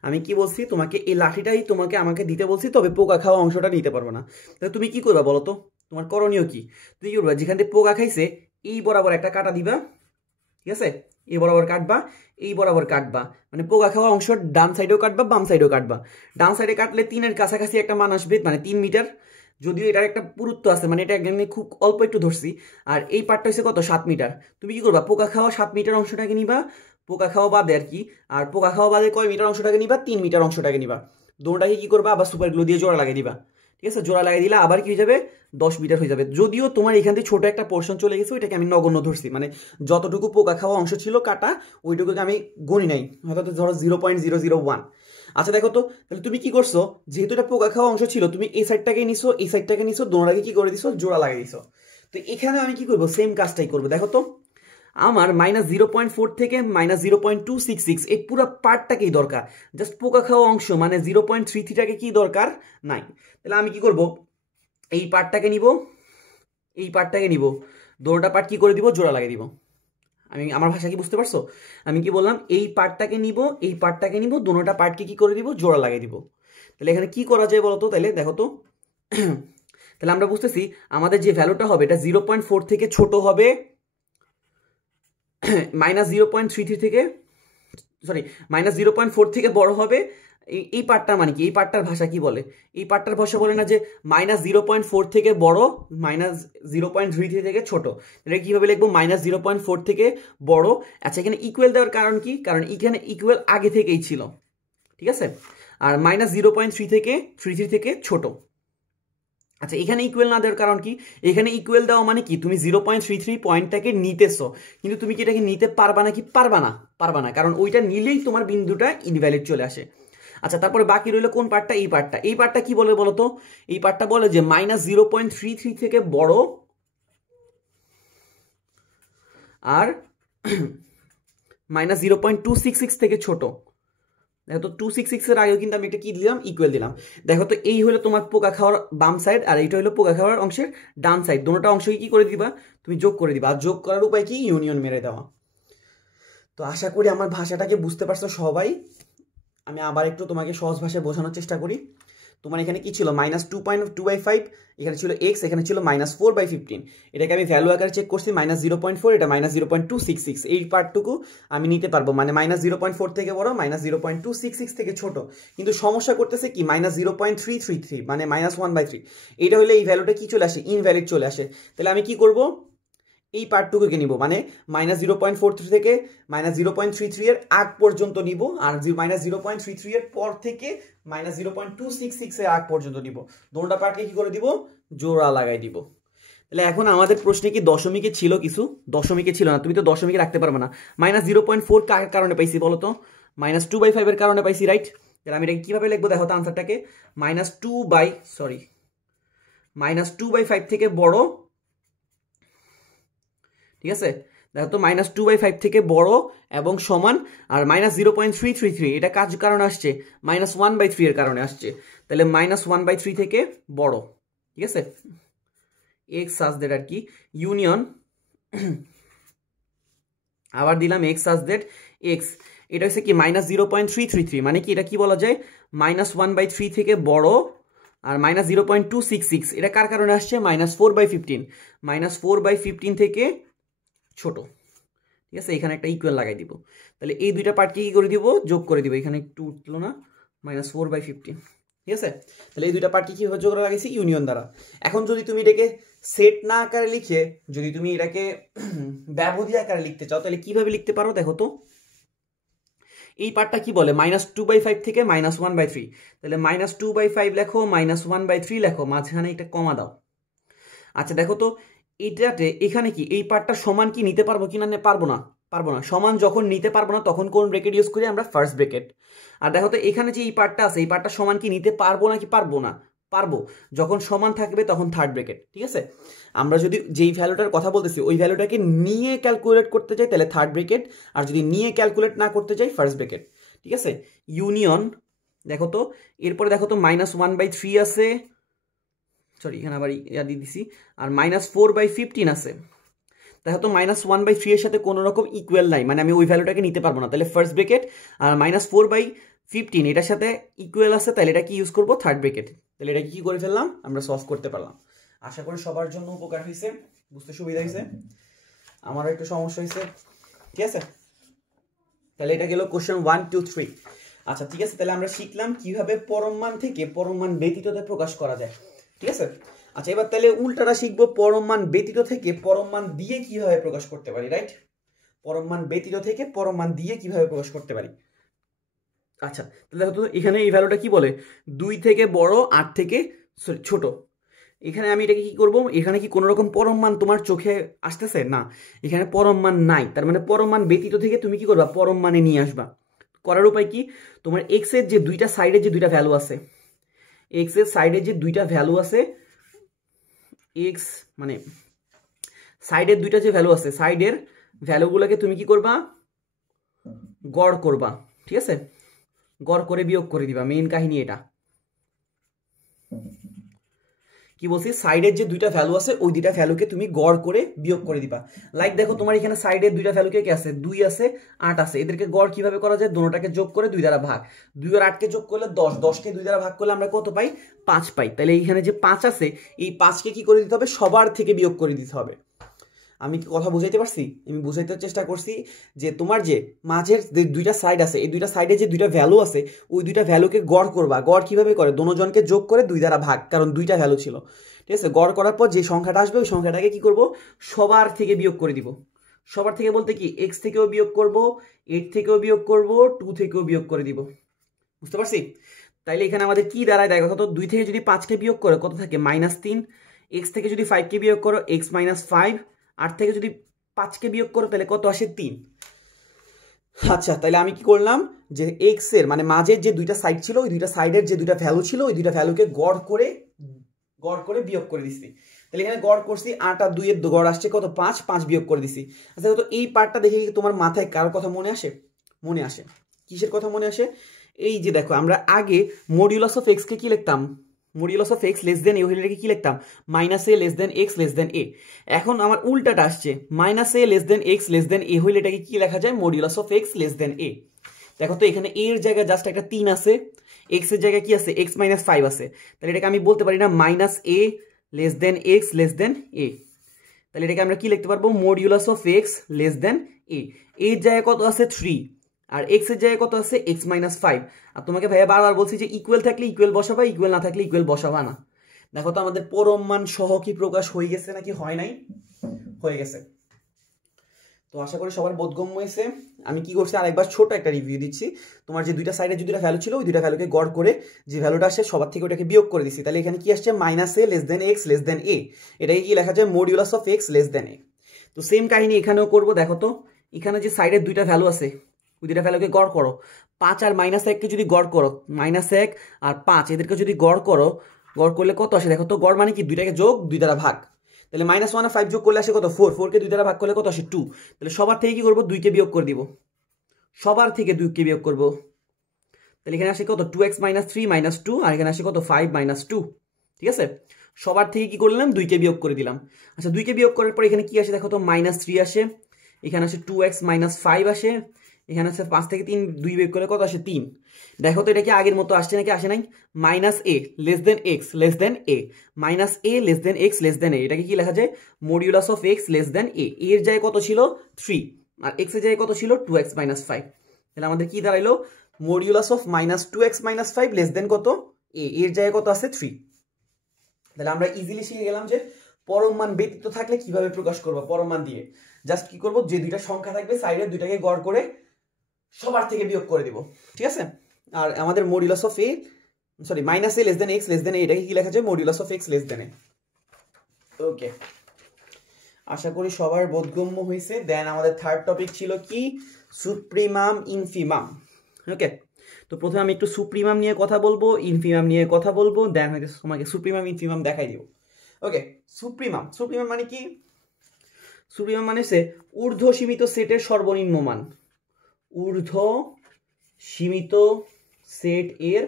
আমি কি বলছি, তোমাকে এই লাঠিটাই তোমাকে আমাকে দিতে বলছি, তবে পোকা খাওয়া অংশটা নিতে পারবে না। তাহলে তুমি কি করবা বলো তো, তোমার করণীয় কি? তুমি কি করবা, যেখান থেকে পোকা খাইছে এই বরাবর একটা কাটা দিবা, ঠিক আছে, এই বরাবর কাটবা, এই বরাবর কাটবা, মানে পোকা খাওয়া অংশ ডান সাইডেও কাটবা বাম সাইডেও কাটবা। ডান সাইডে কাটলে 3-এর কাছাকাছি একটা মান আসবে, মানে 3 মিটার, যদিও এটার একটা পুরুত্ব আছে, মানে এটা একদম খুব অল্প একটু ধরছি। আর এই পার্টটা হচ্ছে কত, 7 মিটার। তুমি কি করবা, পোকা খাওয়া 7 মিটার অংশটাকে নিবা, পোকা খাওয়া বাদে আর কি, আর পোকা খাওয়া বাদে কয় মিটার অংশটাকে নিবা, 3 মিটার অংশটাকে নিবা। দুটোটাকে কি করবা, আবার সুপার গ্লু দিয়ে জোড়া লাগিয়ে দিবা, ঠিক আছে। জোড়া লাগিয়ে দিলে আবার কি হয়ে যাবে, 10 মিটার হয়ে যাবে। যদিও তোমার এখান থেকে ছোট একটা পোর্শন চলে গেছে, ওইটাকে আমি নগণ্য ধরছি, মানে যতটুকু পোকা খাওয়া অংশ ছিল কাটা, ওইটুকুকে আমি গণি নাই, হয়তো ধরো 0.001। আচ্ছা দেখো তো, তাহলে তুমি কি করছো, যেহেতু এটা পোকা খাওয়া অংশ ছিল, তুমি এই সাইডটাকে নিছো এই সাইডটাকে নিছো, দোনোটাকে কি করে দিছো, জোড়া লাগিয়ে দিছো। তো এখানে আমি কি করবো, সেম কাজটাই করবো। দেখো তো আমার -0.4 থেকে -0.266 এই পুরো পার্টটাকেই দরকার, জাস্ট পোকা খাওয়া অংশ মানে 0.33টাকে কি দরকার নাই। তাহলে আমি কি করব, এই পার্টটাকে নিব, এই পার্টটাকে নিব, দুটোটা পার্ট কি করে দিব, জোড়া লাগিয়ে দিব। আমি আমার ভাষা কি বুঝতে পারছো? আমি কি বললাম, এই পার্টটাকে নিব এই পার্টটাকে নিব, দুটোটা পার্টকে কি করে দিব, জোড়া লাগিয়ে দিব। তাহলে এখানে কি করা যায় বলো তো, তাহলে দেখো তো তাহলে আমরা বুঝতেছি আমাদের যে ভ্যালুটা হবে এটা 0.4 থেকে ছোট হবে, -0.33 থেকে, সরি, -0.4 থেকে বড় হবে। এই পার্টটা মানে কি, এই পার্টটার ভাষা কি বলে, এই পার্টটার ভাষা বলে না যে -0.4 থেকে বড়, -0.33 থেকে ছোট। এটা কিভাবে লিখবো, -0.4 থেকে বড়। আচ্ছা এখানে ইকুয়াল দেওয়ার কারণ কি, কারণ এখানে ইকুয়াল আগে থেকেই ছিল, ঠিক আছে। আর -0.3 থেকে 33 থেকে ছোট। আচ্ছা এখানে ইকুয়াল না দেওয়ার কারণ কি, এখানে ইকুয়াল দেওয়া মানে কি, তুমি 0.33 পয়েন্টটাকে নিতেছো, কিন্তু তুমি কি এটাকে নিতে পারবা নাকি, পারবা না, পারবা না, কারণ ওইটা নিলেই তোমার বিন্দুটা ইনভ্যালিড চলে আসে। আচ্ছা তারপরে বাকি রইল কোন পার্টটা, এই পার্টটা। এই পার্টটা কি বলে বলো তো, এই পার্টটা বলে যে -0.33 থেকে বড় আর -0.266 থেকে ছোট, দেখো তো 266 এর আগেও কিন্তু আমি একটা কি দিলাম, ইকুয়াল দিলাম। দেখো তো এই হলো তোমার পোকা খাওয়ার বাম সাইড, আর এইটা হলো পোকা খাওয়ার অংশের ডান সাইড। দুটোটা অংশকে কি করে দিবা, তুমি যোগ করে দিবা। আর যোগ করার উপায় কি, ইউনিয়ন মেরে দেওয়া। তো আশা করি আমার ভাষাটাকে বুঝতে পারছো সবাই। আমি আবার একটু তোমাকে সহজ ভাষায় বোঝানোর চেষ্টা করি। তোমার এখানে কি ছিল, -2.2/5, এখানে ছিল x, এখানে ছিল -4/15। এটাকে আমি ভ্যালু আকারে চেক করছি, -0.4, এটা -0.266। এই পার্টটুকু আমি নিতে পারবো, মানে -0.4 থেকে বড়, -0.266 থেকে ছোট। কিন্তু সমস্যা করতেছে কি, -0.333, মানে -1/3। এটা হলে এই ভ্যালুটা কি চলে আসে, ইনভ্যালিড চলে আসে। তাহলে আমি কি করব, এই পার্টটুকুকে নিব, মানে -0.43 থেকে -0.33 এর আগ পর্যন্ত নিব, আর -0.33 এর পর থেকে -0.266 এর আগ পর্যন্ত নিব। দুটোটা পার্টকে কি করে দিব, জোড়া লাগাই দিব। তাহলে এখন আমাদের প্রশ্নে কি দশমিকে ছিল কিছু, দশমিকে ছিল না। তুমি তো দশমিকে রাখতে পারবে না। -0.4 কার কারণে পাইছি বলো তো, -2/5 এর কারণে পাইছি, রাইট? তাহলে আমি এটা কিভাবে লিখবো, দেখো তো আনসারটাকে, -2/5 থেকে বড়, ঠিক আছে? দেখো তো -2/5 থেকে বড় এবং সমান, আর -0.333 এটা কাজ কারণে আসছে, -1/3 এর কারণে আসছে। তাহলে -1/3 থেকে বড়, ঠিক আছে? এক্স সাজ দ্যাট আর কি, ইউনিয়ন, আবার দিলাম এক্স সাজ দ্যাট এক্স, এটা হচ্ছে কি -0.333, মানে কি, এটা কি বলা যায়, -1/3 থেকে বড়, আর -0.266 এটা কার কারণে আসছে, -4/15, -4/15 থেকে ছোট, ঠিক আছে? এখানে একটা ইকুয়াল লাগাই দিব। তাহলে এই দুইটা পার্টকে কি করে দিব, যোগ করে দিব। এখানে একটু উঠলো না, -4/15, ঠিক আছে? তাহলে এই দুইটা পার্টকে কিভাবে যোগ লাগাইছি, ইউনিয়ন দ্বারা। এখন যদি তুমি এটাকে সেট না আকারে লিখে, যদি তুমি এটাকে ব্যবধি আকারে লিখতে চাও, তাহলে কিভাবে লিখতে পারো, দেখো তো। এই পার্টটা কি বলে, -2/5 থেকে -1/3। তাহলে -2/5 লেখো, -1/3 লেখো, মাঝখানে এটা কমা দাও। আচ্ছা দেখো তো, এটাতে এখানে কি এই পার্টটা সমান কি নিতে পারবো কিনা, পারবো না, পারবো না। সমান যখন নিতে পারবো না, তখন কোন ব্রেকেট ইউজ করি আমরা, ফার্স্ট ব্রেকেট। আর দেখো তো এখানে যে এই পার্টটা আছে, এই পার্টটা সমান কি নিতে পারবো নাকি পারবো না, পারবো। যখন সমান থাকবে তখন থার্ড ব্রেকেট, ঠিক আছে? আমরা যদি যেই ভ্যালুটার কথা বলতেছি ওই ভ্যালুটাকে নিয়ে ক্যালকুলেট করতে চাই, তাহলে থার্ড ব্রেকেট। আর যদি নিয়ে ক্যালকুলেট না করতে চাই, ফার্স্ট ব্রেকেট, ঠিক আছে? ইউনিয়ন, দেখো তো এরপরে দেখো তো -1/3 আছে, সরি এখানে আবার ইয়া দিয়ে দিছি, আর -4/15 আছে। দেখো তো -1/3 এর সাথে কোনো রকম ইকুয়াল নাই, মানে আমি ওই ভ্যালুটাকে নিতে পারবো না। তাহলে ফার্স্ট ব্রেকেট, আর -4/15 এটার সাথে ইকুয়াল আছে, তাহলে এটা কি ইউজ করবো, থার্ড ব্রেকেট। তাহলে এটা কি করে ফেললাম, আমরা সলভ করতে পারলাম। আশা করি সবার জন্য উপকার হয়েছে, বুঝতে সুবিধা হয়েছে। আমারও একটু সমস্যা হয়েছে, ঠিক আছে? তাহলে এটা গেল কোশ্চেন 1, 2, 3। আচ্ছা ঠিক আছে, তাহলে আমরা শিখলাম কিভাবে পরম মান থেকে পরম মান ব্যতীততে প্রকাশ করা যায়, ঠিক আছে? আচ্ছা এবার তাহলে উল্টাটা শিখবো, পরম মান ব্যতীত থেকে পরম মান দিয়ে কিভাবে প্রকাশ করতে পারি, রাইট? পরম মান ব্যতীত থেকে পরম মান দিয়ে কিভাবে প্রকাশ করতে পারি। আচ্ছা তাহলে দেখো তো এখানে এই ভ্যালুটা কি বলে, 2 থেকে বড়, 8 থেকে ছোট। এখানে আমি এটাকে কি করব, এখানে কি কোনো রকম পরম মান তোমার চোখে আসতেছে না, এখানে পরম মান নাই। তার মানে পরম মান ব্যতীত থেকে তুমি কি করবা, পরম মানে নিয়ে আসবা। করার উপায় কি, তোমার এক্স এর যে দুইটা সাইডে যে দুইটা ভ্যালু আছে, এক্স এর সাইডে যে দুইটা ভ্যালু আছে, এক্স মানে সাইডের দুইটা যে ভ্যালু আছে, সাইডের ভ্যালুগুলোকে তুমি কি করবা, গড় করবা, ঠিক আছে? গড় করে বিয়োগ করে দিবা, মেইন কাহিনী এটা। কি বলছি, সাইডের যে দুইটা ভ্যালু আছে ওই দুইটা ভ্যালুকে তুমি গড় করে বিয়োগ করে দিবা। লাইক দেখো তোমার এখানে সাইডের দুইটা ভ্যালুকে কি আছে, 2 আছে, 8 আছে। এদেরকে গড় কিভাবে করা যায়, দুটোটাকে যোগ করে 2 দ্বারা ভাগ, 2 আর 8কে যোগ করলে 10, 10কে 2 দ্বারা ভাগ করলে আমরা কত পাই, 5 পাই। তাহলে এইখানে যে 5 আছে, এই 5কে কি করে দিতে হবে, সবার থেকে বিয়োগ করে দিতে হবে। আমি কি কথা বুঝাইতে পারছি, আমি বুঝাইতে চেষ্টা করছি যে তোমার যে মাঝের যে দুইটা সাইড আছে, এই দুইটা সাইডে যে দুইটা ভ্যালু আছে, ওই দুইটা ভ্যালুকে গড় করবা। গড় কিভাবে করে, দোনোজনকে যোগ করে 2 দ্বারা ভাগ, কারণ দুইটা ভ্যালু ছিল, ঠিক আছে? গড় করার পর যে সংখ্যাটা আসবে ওই সংখ্যাটাকে কি করব, সবার থেকে বিয়োগ করে দিব। সবার থেকে বলতে কি, এক্স থেকেও বিয়োগ করব, 8 থেকেও বিয়োগ করব, 2 থেকেও বিয়োগ করে দিব। বুঝতে পারছি? তাইলে এখানে আমাদের কি দাঁড়ায়, দেখো তো 2 থেকে যদি 5কে বিয়োগ করে কত থাকে, -3। এক্স থেকে যদি 5কে বিয়োগ করো, এক্স -5। 8 থেকে যদি 5কে বিয়োগ করো, তাহলে কত আসে, 3। আচ্ছা তাহলে আমি কি করলাম, যে এক্স এর মানে মাঝের যে দুইটা সাইড ছিল, ওই দুইটা সাইডের যে দুইটা ভ্যালু ছিল, ওই দুইটা ভ্যালুকে গড় করে বিয়োগ করে দিচ্ছি। তাহলে এখানে গড় করছি, 8 আর 2 এর গড় আসছে কত, 5, 5 বিয়োগ করে দিছি। আচ্ছা তো এই পার্টটা দেখে কি তোমার মাথায় কার কথা মনে আসে, মনে আসে, কিসের কথা মনে আসে, এই যে দেখো আমরা আগে মডিউলাস অফ এক্সকে কি লিখতাম, modulus of x less than a হলে এটাকে কি লিখতাম, minus a less than x less than a. এখন আমার উল্টাটা আসছে, minus a less than x less than a হইলে এটাকে কি লেখা যায়, modulus of x less than a. দেখো তো এখানে এ এর জায়গায় জাস্ট একটা 3 আছে, এক্স এর জায়গায় কি আছে, এক্স মাইনাস 5 আছে, তাহলে এটাকে আমি বলতে পারি না minus a less than x less than a. তাহলে এটাকে আমরা কি লিখতে পারবো, modulus of x less than a. এর জায়গায় কত আছে 3, আর এক্স এর জায়গায় কত আছে এক্স মাইনাস 5। আর তোমাকে ভাইয়া বারবার বলছি যে ইকুয়াল থাকলে ইকুয়াল বসাবা, ইকুয়াল না থাকলে ইকুয়াল বসাবা না। দেখো তো আমাদের পরম মান সহ কি প্রকাশ হয়ে গেছে নাকি হয় নাই, হয়ে গেছে। তো আশা করি সবার বোধগম্য হয়েছে। আমি কি করছি আরেকবার ছোট একটা রিভিউ দিচ্ছি। তোমার যে দুইটা সাইডে যে দুইটা ভ্যালু ছিল ওই দুইটা ভ্যালুকে গড় করে যে ভ্যালুটা আসে সবার থেকে ওটাকে বিয়োগ করে দিচ্ছি। তাহলে এখানে কি আসছে, minus a less than x less than a, এটাকে কি লেখা যায়, modulus of x less than a. তো সেম কাহিনী এখানেও করবো। দেখো তো এখানে যে সাইডের দুইটা ভ্যালু আছে ওই দুইটা ভ্যালুকে গড় করো, 5 আর মাইনাস 1কে যদি গড় করো, মাইনাস 1 আর 5 এদেরকে যদি গড় করো, গড় করলে কত আসে দেখো তো, গড় মানে কি দুইটাকে যোগ 2 দ্বারা ভাগ। তাহলে মাইনাস 1 আর 5 যোগ করলে আসে কত, 4, 4কে 2 দ্বারা ভাগ করলে কত আসে 2। তাহলে সবার থেকে কি করবো, 2কে বিয়োগ করে দিব, সবার থেকে 2কে বিয়োগ করবো। তাহলে এখানে আসে কত, 2x মাইনাস 3 মাইনাস 2, আর এখানে আসে কত 5 মাইনাস 2। ঠিক আছে, সবার থেকে কি করলাম, 2কে বিয়োগ করে দিলাম। আচ্ছা 2কে বিয়োগ করার পর এখানে কি আসে দেখো তো, মাইনাস 3 আসে, এখানে আসে 2x মাইনাস 5 আসে, এখানে আসে 5 থেকে 3 2 বিয়োগ করলে কত আসে 3। দেখো তো এটা কি আগের মতো আসছে নাকি আসে নাই, minus a less than x less than a, minus a less than x less than a, এটাকে কি লেখা যায়, modulus of x less than a. এর জায়গায় কত ছিল 3 আর এক্স এর জায়গায় কত ছিল 2x মাইনাস 5। তাহলে আমাদের কি দাঁড়াইলো, modulus of minus 2x minus 5 less than কত, এ, এর জায়গায় কত আছে 3। তাহলে আমরা ইজিলি শিখে গেলাম যে পরম মান ব্যতীত থাকলে কিভাবে প্রকাশ করবো, পরম মান দিয়ে জাস্ট কি করবো, যে দুইটা সংখ্যা থাকবে সাইডের দুইটাকে গড় করে সবার থেকে বিয়োগ করে দিব। ঠিক আছে, আর আমাদের modulus of a, sorry minus a less than x less than a, এটাকে কি লেখা যায়, modulus of x less than a. Okay, আশা করি সবার বোধগম্য হয়েছে। দেন আমাদের থার্ড টপিক ছিল কি, সুপ্রিমাম ইনফিমাম। ওকে, তো প্রথমে আমি একটু সুপ্রিমাম নিয়ে কথা বলবো, ইনফিমাম নিয়ে কথা বলবো, দেন হয়তো তোমাকে সুপ্রিমাম ইনফিমাম দেখাই দিব। ওকে, সুপ্রিমাম, সুপ্রিমাম মানে কি, সুপ্রিমাম মানে হচ্ছে ঊর্ধ্ব সীমিত সেটের সর্বনিম্ন মান, ঊর্ধ্ব সীমিত সেট এর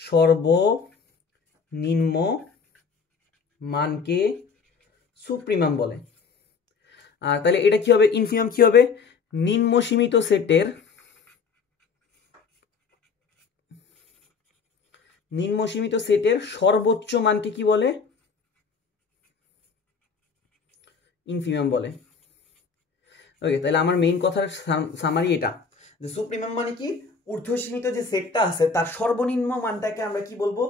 সর্বনিম্ন মানকে সুপ্রিমাম বলে। আর তাহলে এটা কি হবে, ইনফিমাম কি হবে, নিম্ন সীমিত সেটের সর্বোচ্চ মানকে কি বলে, ইনফিমাম বলে। ওকে, তাহলে আমার মেইন কথার সামারি এটা যে সুপ্রিমাম মানে কি, ঊর্ধ্ব সীমিত যে সেটটা আছে তার সর্বনিম্ন মানটাকে আমরা কি বলবো,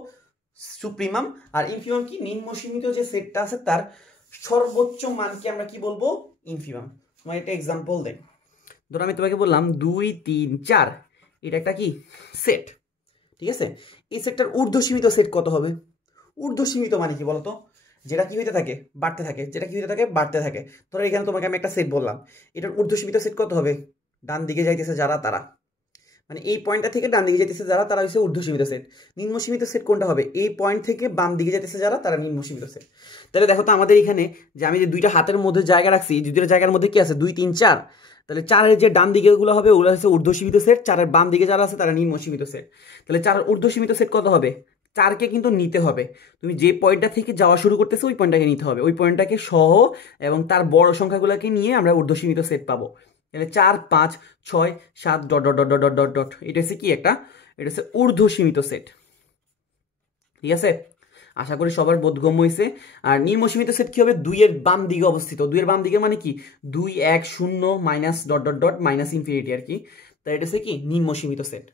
সুপ্রিমাম। আর ইনফিমাম কি, নিম্ন সীমিত যে সেটটা আছে তার সর্বোচ্চ মানকে আমরা কি বলবো, ইনফিমাম। তোমার একটা এক্সাম্পল দেই, ধরো আমি তোমাকে বললাম 2 3 4, এটা একটা কি সেট। ঠিক আছে, এই সেটটার ঊর্ধ্ব সীমিত সেট কত হবে, ঊর্ধ্ব সীমিত মানে কি বলতো, যেটা কি হইতে থাকে, বাড়তে থাকে, যেটা কি হইতে থাকে, বাড়তে থাকে। ধরো এখানে তোমাকে আমি একটা সেট বললাম, এটার ঊর্ধ্ব সীমিত সেট কত হবে, ডান দিকে যাইতেছে যারা তারা, মানে এই পয়েন্টটা থেকে ডান দিকে যাইতেছে যারা তারা হচ্ছে ঊর্ধ্ব সীমিত সেট। নিম্ন সীমিত সেট কোনটা হবে, এই পয়েন্ট থেকে বাম দিকে যাইতেছে যারা তারা নিম্ন সীমিত সেট। তাহলে দেখো তো আমাদের এখানে যে আমি যে দুইটা হাতের মধ্যে জায়গা রাখছি, এই দুইটা জায়গার মধ্যে কি আছে 2 3 4, তাহলে 4-এর যে ডান দিকে গুলো হবে ওগুলো হচ্ছে ঊর্ধ্ব সীমিত সেট, 4-এর বাম দিকে যারা আছে তারা নিম্ন সীমিত সেট। তাহলে 4-এর ঊর্ধ্ব সীমিত সেট কত হবে, 4কে কিন্তু নিতে হবে, তুমি যে পয়েন্টটা থেকে যাওয়া শুরু করতেছো ওই পয়েন্টটাকে নিতে হবে, ওই পয়েন্টটাকে সহ এবং তার বড় সংখ্যাগুলোকে নিয়ে আমরা ঊর্ধ্ব সীমিত সেট পাবো। তাহলে 4 5 6 7 dot dot dot dot dot dot, এটা হচ্ছে কি একটা, এটা হচ্ছে ঊর্ধ্ব সীমিত সেট। ঠিক আছে, আশা করি সবার বোধগম্য হয়েছে। আর নিম্ন সীমিত সেট কি হবে, 2-এর বাম দিকে অবস্থিত, 2-এর বাম দিকে মানে কি 2 1 0 minus dot dot dot minus infinity আর কি, তাই এটা হচ্ছে কি নিম্ন সীমিত সেট।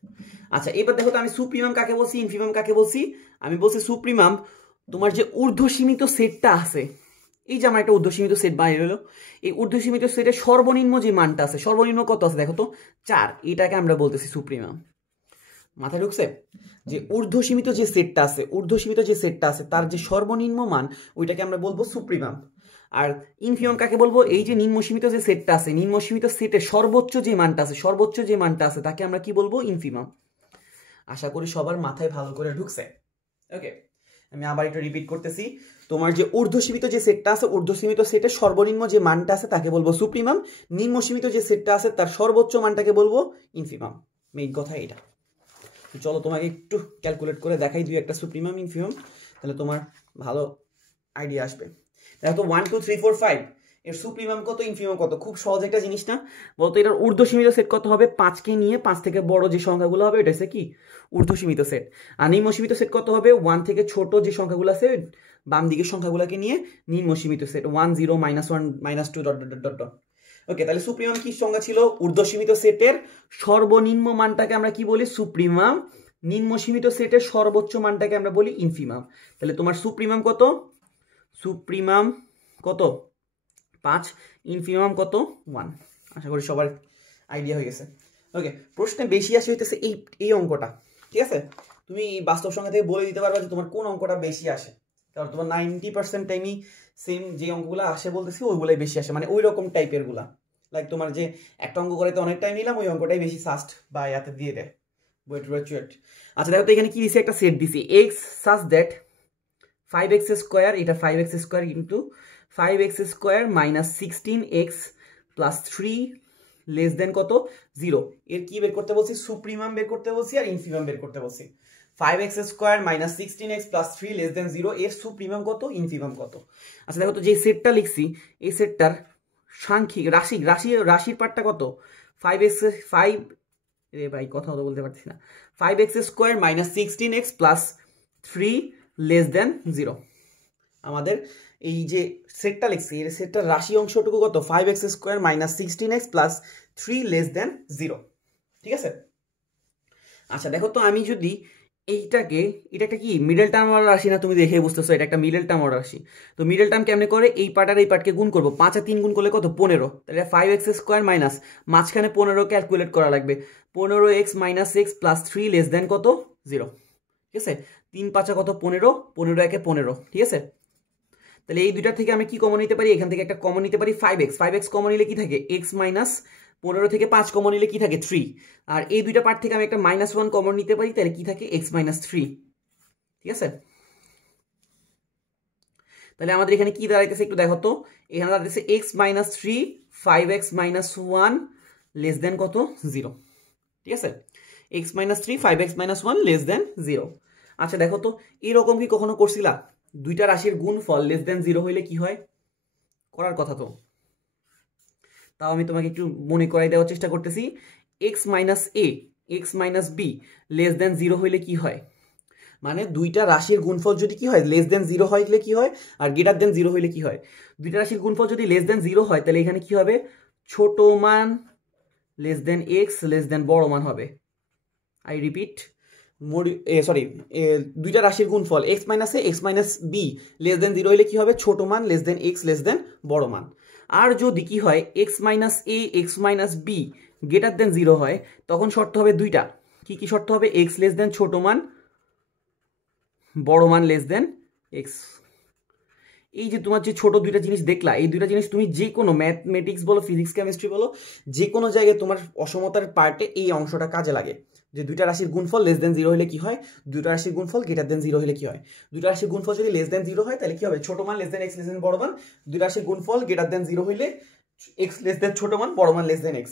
আচ্ছা এবার দেখো তো আমি সুপ্রিমাম কাকে বলছি, ইনফিমাম কাকে বলছি। আমি বলছি সুপ্রিমাম তোমার যে ঊর্ধ্ব সীমিত সেটটা আছে, এই যে আমার একটা ঊর্ধ্ব সীমিত সেট বাইরে হলো, এই ঊর্ধ্ব সীমিত সেটের সর্বনিম্ন যে মানটা আছে, সর্বনিম্ন কত আছে দেখো তো 4, এটাকে আমরা বলতেছি সুপ্রিমাম। মাথায় ঢুকছে, যে ঊর্ধ্ব সীমিত যে সেটটা আছে, ঊর্ধ্ব সীমিত যে সেটটা আছে তার যে সর্বনিম্ন মান ওইটাকে আমরা বলবো সুপ্রিমাম। আর ইনফিমাম কাকে বলবো, এই যে নিম্ন সীমিত যে সেটটা আছে, নিম্ন সীমিত সেটের সর্বোচ্চ যে মানটা আছে, সর্বোচ্চ যে মানটা আছে তাকে আমরা কি বলবো, ইনফিমাম। আশা করি সবার মাথায় ভালো করে ঢুকছে। ওকে, আমি আবার একটু রিপিট করতেছি, তোমার যে ঊর্ধ্ব সীমিত যে সেটটা আছে, ঊর্ধ্ব সীমিত সেটের সর্বনিম্ন যে মানটা আছে তাকে বলবো সুপ্রিমাম, নিম্ন সীমিত যে সেটটা আছে তার সর্বোচ্চ মানটাকে বলবো ইনফিমাম। মেইন কথা এটা। তো চলো তোমাকে একটু ক্যালকুলেট করে দেখাই দুই একটা সুপ্রিমাম ইনফিমাম, তাহলে তোমার ভালো আইডিয়া আসবে। দেখো তো 1 2 3 4 5 এর সুপ্রিমাম কত, ইনফিমাম কত? খুব সহজ একটা জিনিস না বলতো? এটার ঊর্ধ্বসীমিত সেট কত হবে? 5কে নিয়ে 5 থেকে বড় যে সংখ্যাগুলো হবে এটা হচ্ছে কি ঊর্ধ্বসীমিত সেট। আর নিম্নসীমিত সেট কত হবে? 1 থেকে ছোট যে সংখ্যাগুলো আছে বাম দিকের সংখ্যাগুলোকে নিয়ে নিম্নসীমিত set 1 0 -1 -2 dot dot dot dot. Okay, তাহলে সুপ্রিমাম কি সংজ্ঞা ছিল? ঊর্ধ্বসীমিত সেটের সর্বনিম্ন মানটাকে আমরা কি বলি? সুপ্রিমাম। নিম্নসীমিত সেটের সর্বোচ্চ মানটাকে আমরা বলি ইনফিমাম। তাহলে তোমার সুপ্রিমাম কত? সুপ্রিমাম কত? 5, ইনফিমাম কত? 1। আশা করি সবার আইডিয়া হয়ে গেছে। ওকে, প্রশ্নে বেশি আসে হইতেছে এই অঙ্কটা, ঠিক আছে? তুমি বাস্তব সংখ্যা থেকে বলে দিতে পারবে যে তোমার কোন অঙ্কটা বেশি আসে, কারণ তোমার 90% টাইমই সেম যে অঙ্কগুলো আসে বলতেছি ওইগুলাই বেশি আসে, মানে ওই রকম টাইপের গুলা। লাইক তোমার যে একটা অঙ্ক করাইতে অনেক টাইম নিলাম, ওই অঙ্কটাই বেশি ফাস্ট বা ইয়াতে দিয়ে দেয়। ওয়েট। আচ্ছা দেখো তো এখানে কি দিছে? একটা সেট দিছি x such that 5x square, এটা 5x square into 5x square minus 16x plus 3 less than কত? 0। এর কি বের করতে বলছি? সুপ্রিমাম বের করতে বলছি আর ইনফিমাম বের করতে বলছি। 5x square minus 16x plus 3 less than 0 এর সুপ্রিমাম কত, ইনফিমাম কত? আচ্ছা দেখো তো যে সেটটা লিখছি এই সেটটার সাংখ্যিক রাশির পার্টটা কত? 5 রে ভাই কথা তো বলতে পারছি না। 5x square minus 16x plus 3 less than 0। আমাদের এই যে সেটটা লিখছি এর সেটটার রাশি অংশটুকু কত? 5x square minus 16x plus 3 less than 0, ঠিক আছে? আচ্ছা দেখো তো আমি যদি এটা একটা কি মিডল টার্ম রাশি না? তুমি দেখে বুঝতেছো এটা একটা মিডল টার্ম রাশি। তো মিডল টার্ম কেমনে করে? এই পার্ট আর এই পার্টকে গুণ করবো, 5 আর 3 গুণ করলে কত? 15। তাহলে 5x স্কোয়ার মাইনাস মাঝখানে 15 ক্যালকুলেট করা লাগবে, 15x minus x plus 3 less than কত? 0, ঠিক আছে? 3 5 কত? 15, 15 একে 15, ঠিক আছে? তাহলে এই দুইটা থেকে আমি কি কমন নিতে পারি? এখান থেকে একটা কমন নিতে পারি 5x কমন নিলে কি থাকে? x মাইনাস 15 থেকে 5 কমন নিলে কি থাকে? 3। আর এই দুইটা পার্ট থেকে আমি একটা -1 কমন নিতে পারি, তাহলে কি থাকে? x মাইনাস 3, ঠিক আছে? তাহলে আমাদের এখানে কি দাঁড়াইতেছে একটু দেখো তো। এখানে দাঁড়াইতেছে x minus 3 5x minus 1 less than কত? 0, ঠিক আছে? x minus 3 5x minus 1 less than 0। আচ্ছা দেখো তো এরকম কি কখনো করছিলা? দুইটা রাশির গুণফল লেস দেন 0 হইলে কি হয়? করার কথা তো। তাও আমি তোমাকে একটু মনে করাই দেওয়ার চেষ্টা করতেছি। x minus a x minus b less than 0 হইলে কি হয়? মানে দুইটা রাশির গুণফল যদি কি হয়? লেস দেন 0 হইলে কি হয়? আর গ্রেটার দেন 0 হইলে কি হয়? দুইটা রাশির গুণফল যদি লেস দেন 0 হয় তাহলে এখানে কি হবে? ছোট মান less than x less than বড় মান হবে। আই রিপিট, দুইটা রাশির গুণফল x minus a x minus b less than 0 হইলে কি হবে? ছোট মান less than x less than বড় মান। আর যদি কি হয়? x minus a x minus b greater than 0 হয়, তখন শর্ত হবে দুইটা। কি শর্ত হবে? x লেস দেন ছোট মান, বড় মান লেস দেন x। এই যে তোমার যে ছোট দুইটা জিনিস দেখলা, এই দুইটা জিনিস তুমি যে কোনো ম্যাথমেটিক্স বলো, ফিজিক্স কেমিস্ট্রি বলো, যে কোনো জায়গায় তোমার অসমতার পার্টে এই অংশটা কাজে লাগে। যে দুইটা রাশির গুণফল লেস দেন 0 হলে কি হয়? দুইটা রাশির গুণফল গ্রেটার দেন 0 হলে কি হয়? দুইটা রাশির গুণফল যদি লেস দেন 0 হয় তাহলে কি হবে? ছোট মান less than x less than বড় মান। দুইটা রাশির গুণফল গ্রেটার দেন 0 হইলে x লেস দেন ছোট মান, বড় মান লেস দেন x।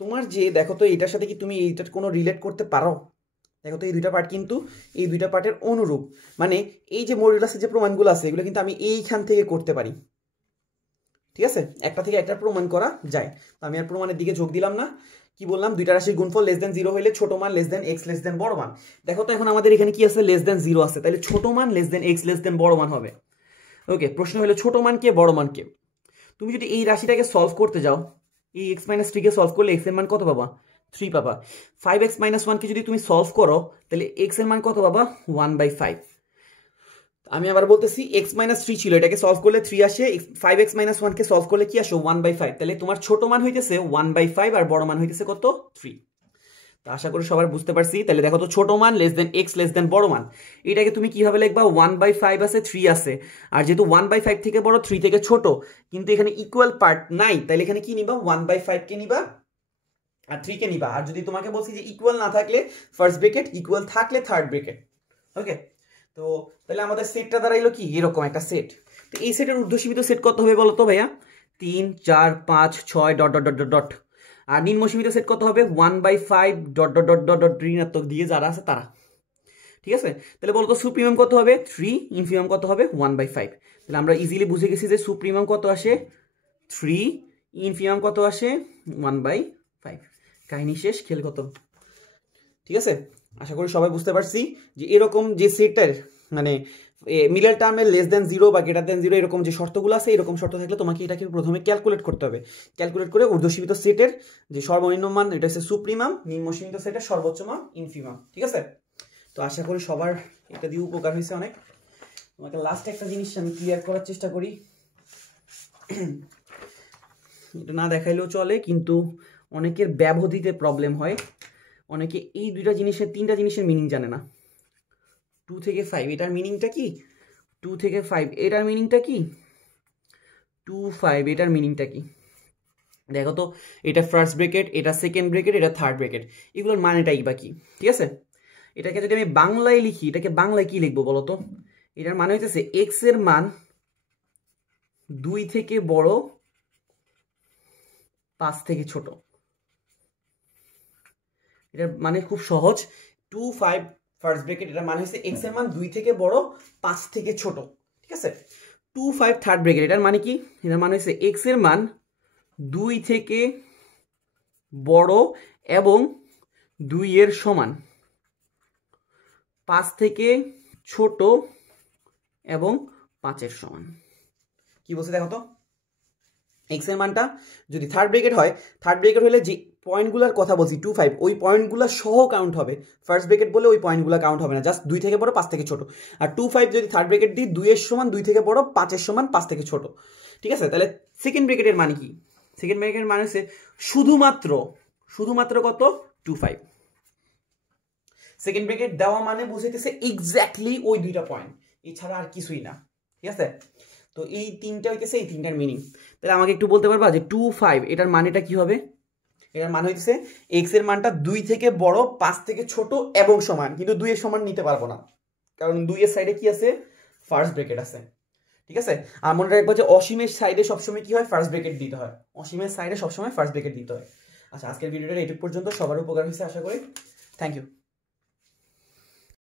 তোমার যে দেখো তো এটার সাথে কি তুমি এইটার কোনো রিলেট করতে পারো? দেখো তো এই দুইটা পার্ট কিন্তু এই দুইটা পার্টের অনুরূপ। মানে এই যে মডুলাসের যে প্রমাণগুলো আছে এগুলো কিন্তু আমি এইখান থেকে করতে পারি, ঠিক আছে? একটা থেকে একটা প্রমাণ করা যায়। তো আমি আর প্রমাণের দিকে ঝোঁক দিলাম না। কি বললাম? দুইটা রাশির গুণফল লেস দেন 0 হইলে ছোট মান less than x less than বড় মান। দেখো তো এখন আমাদের এখানে কি আছে? লেস দেন 0 আছে, তাহলে ছোট মান less than x less than বড় মান হবে। ওকে, প্রশ্ন হলো ছোট মান কে, বড় মান কে? তুমি যদি এই রাশিটাকে সলভ করতে যাও, এই x মাইনাস 3 কে সলভ করলে x এর মান কত পাবা? 3 পাবা। 5x মাইনাস 1 কে যদি তুমি সলভ করো তাহলে x এর মান কত পাবা? 1/5। আমি আবার বলতেছি x মাইনাস 3 ছিল, এটাকে সলভ করলে 3 আসে। 5x মাইনাস 1 কে সলভ করলে কি আসে? 1/5। তাহলে তোমার ছোট মান হইতেছে 1/5 আর বড় মান হইতেছে কত? 3। তো আশা করি সবার বুঝতে পারছি। তাহলে দেখো তো ছোট মান less than x less than বড় মান, এটাকে তুমি কিভাবে লিখবা? 1/5 আছে, 3 আছে, আর যেহেতু 1/5 থেকে বড় 3 থেকে ছোট, কিন্তু এখানে ইকুয়াল পার্ট নাই, তাহলে এখানে কি নিবা? 1/5 কে নিবা আর 3 কে নিবা। আর যদি তোমাকে বলছি যে ইকুয়াল না থাকলে ফার্স্ট ব্র্যাকেট, ইকুয়াল থাকলে থার্ড ব্র্যাকেট। ওকে, তো তাহলে আমাদের সেটটা দাঁড়াইলো কি? এরকম একটা সেট। তো এই সেটের ঊর্ধ্বসীমিত সেট কত হবে বলো তো ভাইয়া? 3 4 5 6 ডট ডট ডট ডট। আর নিম্ন সীমিত সেট কত হবে 1/5 ... ঋণাত্মক দিয়ে যারা আছে তারা, ঠিক আছে। তাহলে বলতো সুপ্রিমাম কত হবে 3, ইনফিমাম কত হবে 1/5। তাহলে আমরা ইজিলি বুঝে গেছি যে সুপ্রিমাম কত আসে 3, ইনফিমাম কত আসে 1/5। কাহিনী শেষ, খেল কত, ঠিক আছে। আশা করি সবাই বুঝতে পারছি যে এরকম যে সেটের মানে মিডল টার্মের লেস দেন 0 বা গ্রেটার দেন 0 এরকম যে শর্তগুলো আছে, এরকম শর্ত থাকলে তোমাকে এটাকে প্রথমে ক্যালকুলেট করতে হবে। ক্যালকুলেট করে ঊর্ধ্বসীমিত সেটের যে সর্বনিম্ন মান এটা হচ্ছে সুপ্রিমাম, নিম্ন সীমিত সেটের সর্বোচ্চ মান ইনফিমাম, ঠিক আছে। তো আশা করি সবার এটা দিয়ে উপকার হয়েছে অনেক। তোমাকে লাস্ট একটা জিনিস আমি ক্লিয়ার করার চেষ্টা করি, এটা না দেখাইলেও চলে, কিন্তু অনেকের ব্যবহৃতিতে প্রবলেম হয়, অনেকে এই তিনটা জিনিসের মিনিং জানে না। 2 থেকে 5 এটার মিনিংটা কি, 2 থেকে 5 এটার মিনিংটা কি, 2, 5 এটার মিনিংটা কি। দেখো তো, এটা ফার্স্ট ব্রেকেট, এটা সেকেন্ড ব্রেকেট, এটা থার্ড ব্রেকেট, এগুলোর মানেটাই বা কি, ঠিক আছে। এটাকে যদি আমি বাংলায় লিখি, এটাকে বাংলায় কি লিখবো বলো তো। এটার মানে হইতেছে এক্স এর মান 2 থেকে বড়, 5 থেকে ছোট। এটার মানে খুব সহজ, 2, 5 ফার্স্ট ব্রেকেট, এটার মানে হচ্ছে এক্স এর মান 2 থেকে বড়, 5 থেকে ছোট, ঠিক আছে। 2, 5 থার্ড ব্রেকেট, এটার মানে কি, এটার মানে হচ্ছে এক্স এর মান 2 থেকে বড় এবং 2 এর সমান, 5 থেকে ছোট এবং 5 এর সমান। কি বলছে দেখো তো, এক্স এর মানটা যদি থার্ড ব্রেকেট হয়, থার্ড ব্রেকেট হলে যে পয়েন্টগুলোর কথা বলছি 2, 5 ওই পয়েন্টগুলো সহ কাউন্ট হবে। ফার্স্ট ব্রেকেট বলে ওই পয়েন্টগুলো কাউন্ট হবে না, জাস্ট 2 থেকে বড় 5 থেকে ছোট। আর 2, 5 যদি থার্ড ব্রেকেট দিই 2 এর সমান 2 থেকে বড়, 5 এর সমান 5 থেকে ছোট, ঠিক আছে। তাহলে সেকেন্ড ব্রেকেটের মানে কি, সেকেন্ড ব্রেকেটের মানে হচ্ছে শুধুমাত্র কত 2, 5। সেকেন্ড ব্রেকেট দেওয়া মানে বুঝাইতেছে এক্স্যাক্টলি ওই দুইটা পয়েন্ট, এছাড়া আর কিছুই না, ঠিক আছে। তো এই তিনটা হইতেছে এই তিনটার মিনিং। তাহলে আমাকে একটু বলতে পারবা যে 2, 5 এটার মানেটা কি হবে। এটার মানে হইতেছে এক্স এর মানটা 2 থেকে বড়, 5 থেকে ছোট এবং সমান, কিন্তু 2 এর সমান নিতে পারবো না, কারণ 2 এর সাইডে কি আছে, ফার্স্ট ব্রেকেট আছে, ঠিক আছে। আর মনে রাখবো যে অসীমের সাইডে সবসময় কি হয়, ফার্স্ট ব্রেকেট দিতে হয়, অসীমের সাইডে সবসময় ফার্স্ট ব্রেকেট দিতে হয়। আচ্ছা, আজকের ভিডিওটা এইটুকু পর্যন্ত, সবার উপকার হয়েছে আশা করি। Thank you.